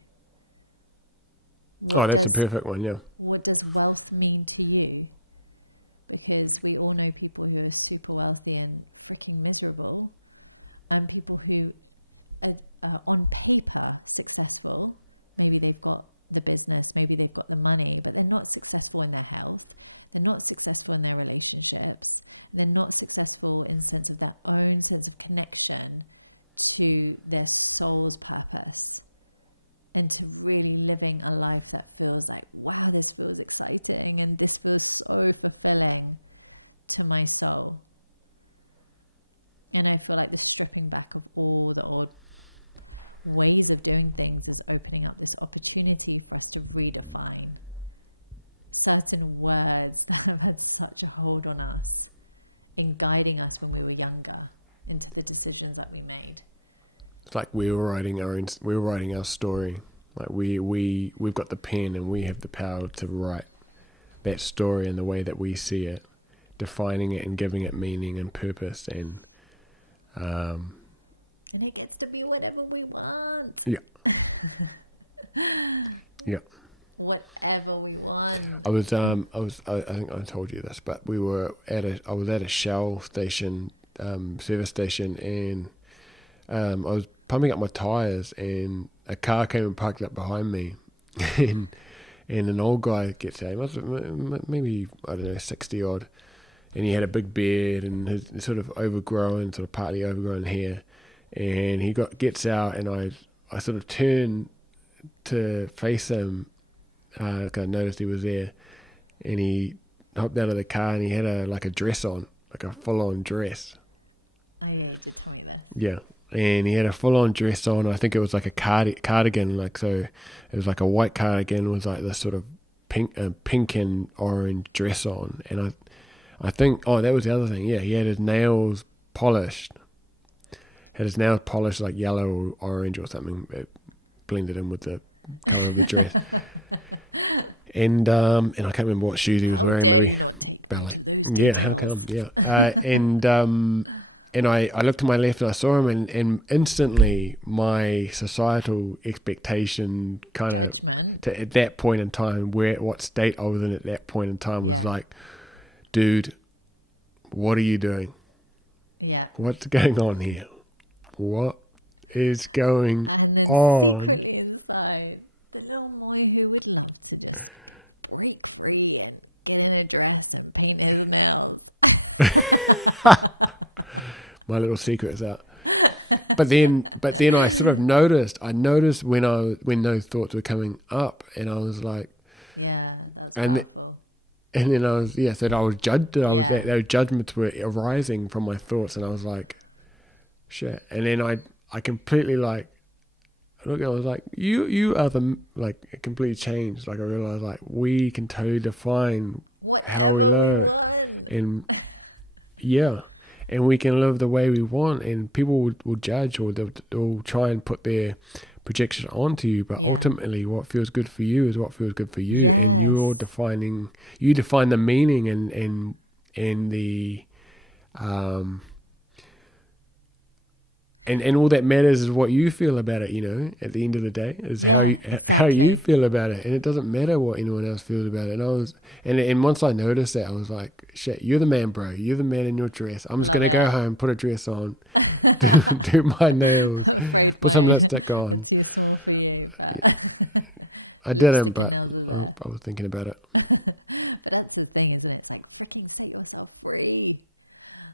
That's a perfect one, yeah. What does wealth mean to you? Because we all know people who are super wealthy and freaking miserable, and people who are on paper successful. Maybe they've got the business, maybe they've got the money, but they're not successful in their health. They're not successful in their relationships. They're not successful in sense of their own sense of connection to their soul's purpose, and to really living a life that feels like, wow, this feels exciting and this feels so fulfilling to my soul. And I feel like the stripping back of all the old ways of doing things is opening up this opportunity for us to redefine certain words that have had such a hold on us in guiding us when we were younger into the decisions that we made. It's like we were writing our story. Like we've got the pen and we have the power to write that story in the way that we see it, defining it and giving it meaning and purpose, and it gets to be whatever we want. Yeah. Yeah. Whatever we want. I think I told you this, but I was at a Shell station, service station, and I was pumping up my tires, and a car came and parked up behind me, and an old guy gets out. He must have maybe, I don't know, 60 odd, and he had a big beard and his sort of partly overgrown hair, and he gets out, and I sort of turned to face him, because I noticed he was there, and he hopped out of the car, and he had a dress on, like a full-on dress. Oh yeah, you did tell me this. Yeah. And he had a full-on dress on. I think it was like a cardigan, like, so it was like a white cardigan with like this sort of pink and orange dress on. And I think, that was the other thing. Yeah, he had his nails polished. Like yellow or orange or something. It blended in with the color of the dress. And I can't remember what shoes he was wearing. How dare you not take note of those details? And I looked to my left and I saw him, and instantly my societal expectation judgment at that point in time, what state I was in at that point in time, was like, dude, what are you doing? Yeah. What's going on here? What is going on? And then secretly inside, the little Moi who would love to just break free and get in a dress and paint his nails. My little secret is out. But then I sort of noticed when those thoughts were coming up, and I was like, yeah, that's powerful. And then I was judged. Those judgments were arising from my thoughts, and I was like, shit. And then I completely like, look, I was like, you are it completely changed. Like I realized, like, we can totally define whatever we want, and yeah. And we can live the way we want, and people will judge, or they'll try and put their projection onto you. But ultimately, what feels good for you is what feels good for you. Yes. And you define the meaning and the and all that matters is what you feel about it. At the end of the day, is how you feel about it, and it doesn't matter what anyone else feels about it. And once I noticed that, I was like, shit, you're the man, bro. You're the man in your dress. I'm just gonna go home, put a dress on, do my nails. I'm afraid put some lipstick on. It's too small for you, but I didn't. Lipstick and nails are there. I was thinking about it. But that's the thing, isn't it? It's like, freaking set yourself free.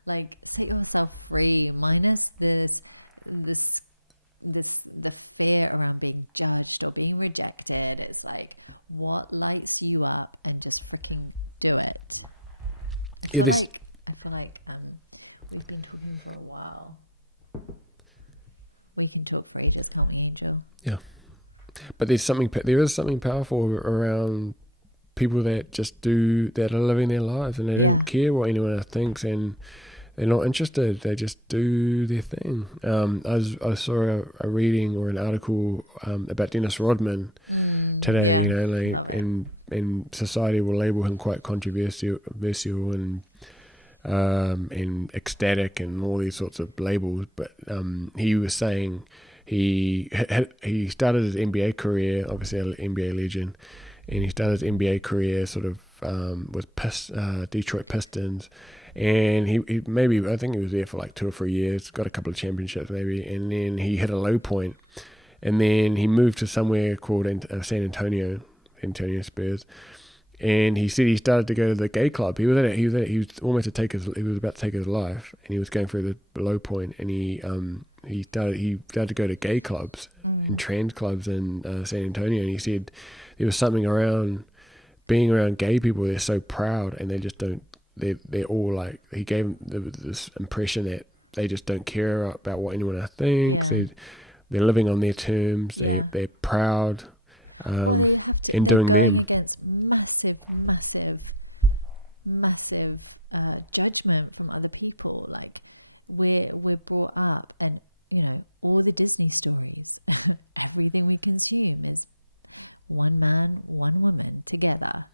Like, set yourself free, minus the fear around being judged or being rejected. It's like, what lights you up, and just freaking do it. I feel like we've been talking for a while. We can talk for ages, can't we, Angel? Yeah. But there is something powerful around people that are living their lives, and they don't care what anyone else thinks, and they're not interested. They just do their thing. I saw a reading or an article about Dennis Rodman today. Yeah, you know, love it. and society will label him quite controversial and ecstatic and all these sorts of labels. But he was saying he started his NBA career, obviously an NBA legend, and he started his NBA career sort of with Detroit Pistons. And he maybe, I think he was there for like 2 or 3 years, got a couple of championships maybe, and then he hit a low point, and then he moved to somewhere called San Antonio Spurs, and he said he started to go to the gay club. He was almost he was about to take his life, and he was going through the low point, and he started to go to gay clubs and trans clubs in San Antonio, and he said there was something around being around gay people. They're so proud, and they just don't. They're all like, he gave them this impression that they just don't care about what anyone else thinks. Yeah. They're living on their terms. Yeah. They're proud. Or they have to. They're going against massive judgment from other people. Like we're brought up, and you know, all the Disney stories, everything we consume is one man, one woman together,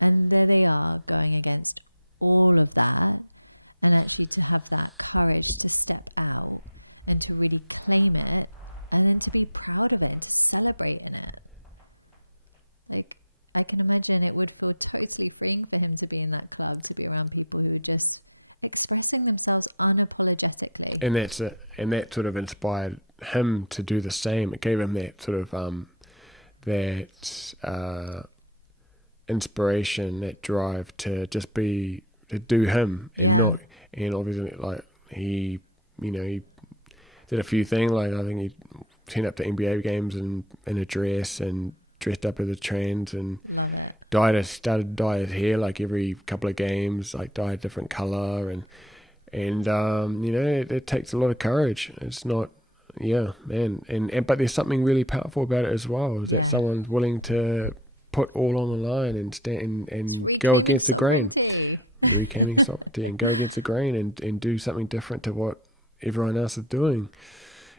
and there they are going against all of that, and actually to have that courage to step out and to really claim it, and then to be proud of it and to celebrate in it. Like, I can imagine it would feel totally freeing for him to be in that club, to be around people who are just expressing themselves unapologetically. And that's it. And that sort of inspired him to do the same. It gave him that sort of inspiration, that drive to just to do him. And and obviously, like, he did a few things. Like, I think he turned up to NBA games in a dress and dressed up as a trans, and love it. Started to dye his hair like every couple of games, like dye a different color, and it takes a lot of courage. It's not, man, and but there's something really powerful about it as well. Is that someone's willing to put all on the line and stand and go against the grain. Reclaiming sovereignty and go against the grain and do something different to what everyone else is doing.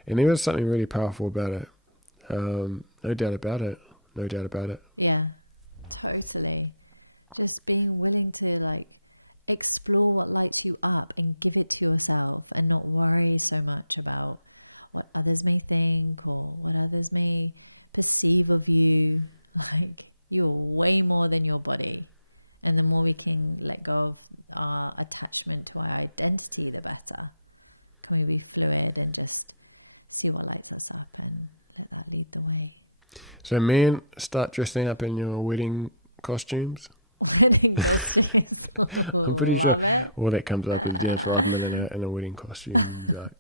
And there was something really powerful about it. No doubt about it. Yeah, totally. Just being willing to like explore what lights you up and give it to yourself, and not worry so much about what others may think or what others may perceive of you. Like, you're way more than your body. And the more we can let go of our attachment to our identity, the better. Can we be fluid and just see what lights us up and let that lead the way? So, men, start dressing up in your wedding costumes. Wedding costumes. I'm pretty Love sure it. all that comes up is Dennis Rodman in a wedding costume. Like,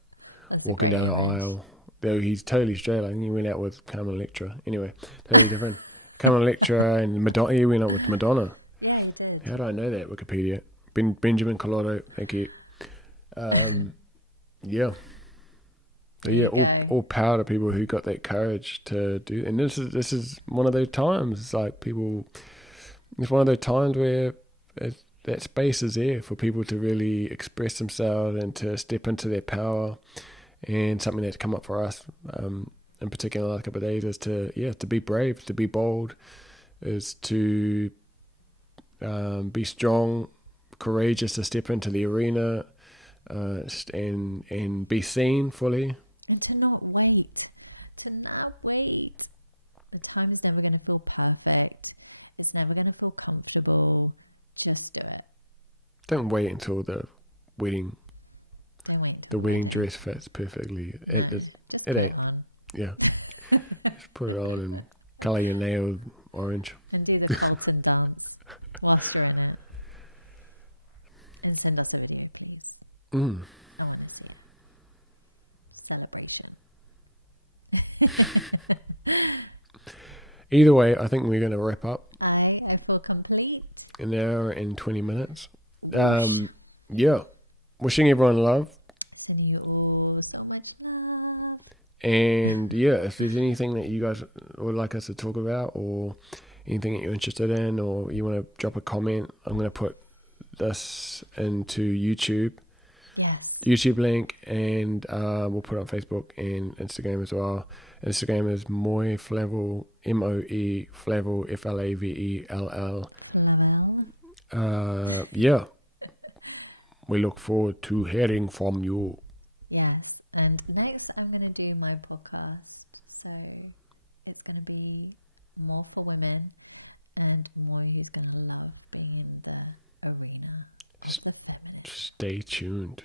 that's a great image. Though he's totally straight. Like, he went out with Carmen Electra. Anyway, totally different. Carmen Electra and Madonna. He went out with Madonna. Yeah, he did. How do I know that? Wikipedia. Benjamin Collado. Thank you. Yeah. There you go. All power to people who got that courage to do. And this is one of those times. It's like it's one of those times where that space is there for people to really express themselves and to step into their power. And something that's come up for us, in particular, the last couple of days, is to be brave, to be bold, is to be strong, courageous, to step into the arena, and be seen fully. And to not wait. The time is never going to feel perfect. It's never going to feel comfortable. Just do it. Don't wait until the wedding. Don't wait until the wedding dress fits perfectly. No, just put it on. Yeah. Just put it on and colour your nails orange. And do the Colton dance whilst you're in it. And send us a video, please. I want to see it. Celebration. Either way, I think we're going to wrap up. I feel complete. An hour and 20 minutes. Whoosh. Yeah. Wishing everyone love. Sending you all so much love. And yeah, if there's anything that you guys would like us to talk about, or anything that you're interested in, or you want to drop a comment, I'm going to put this into YouTube. Yes. YouTube link, and we'll put it on Facebook and Instagram as well. Instagram is Moe Flavel, MOE Flavel, FLAVELL. Flavel. Yeah. We look forward to hearing from you. Yes. And next I'm going to do my podcast. So it's going to be more for women, and Moe, who's going to love being in the arena of the feminine. Stay tuned.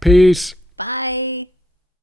Peace. Bye.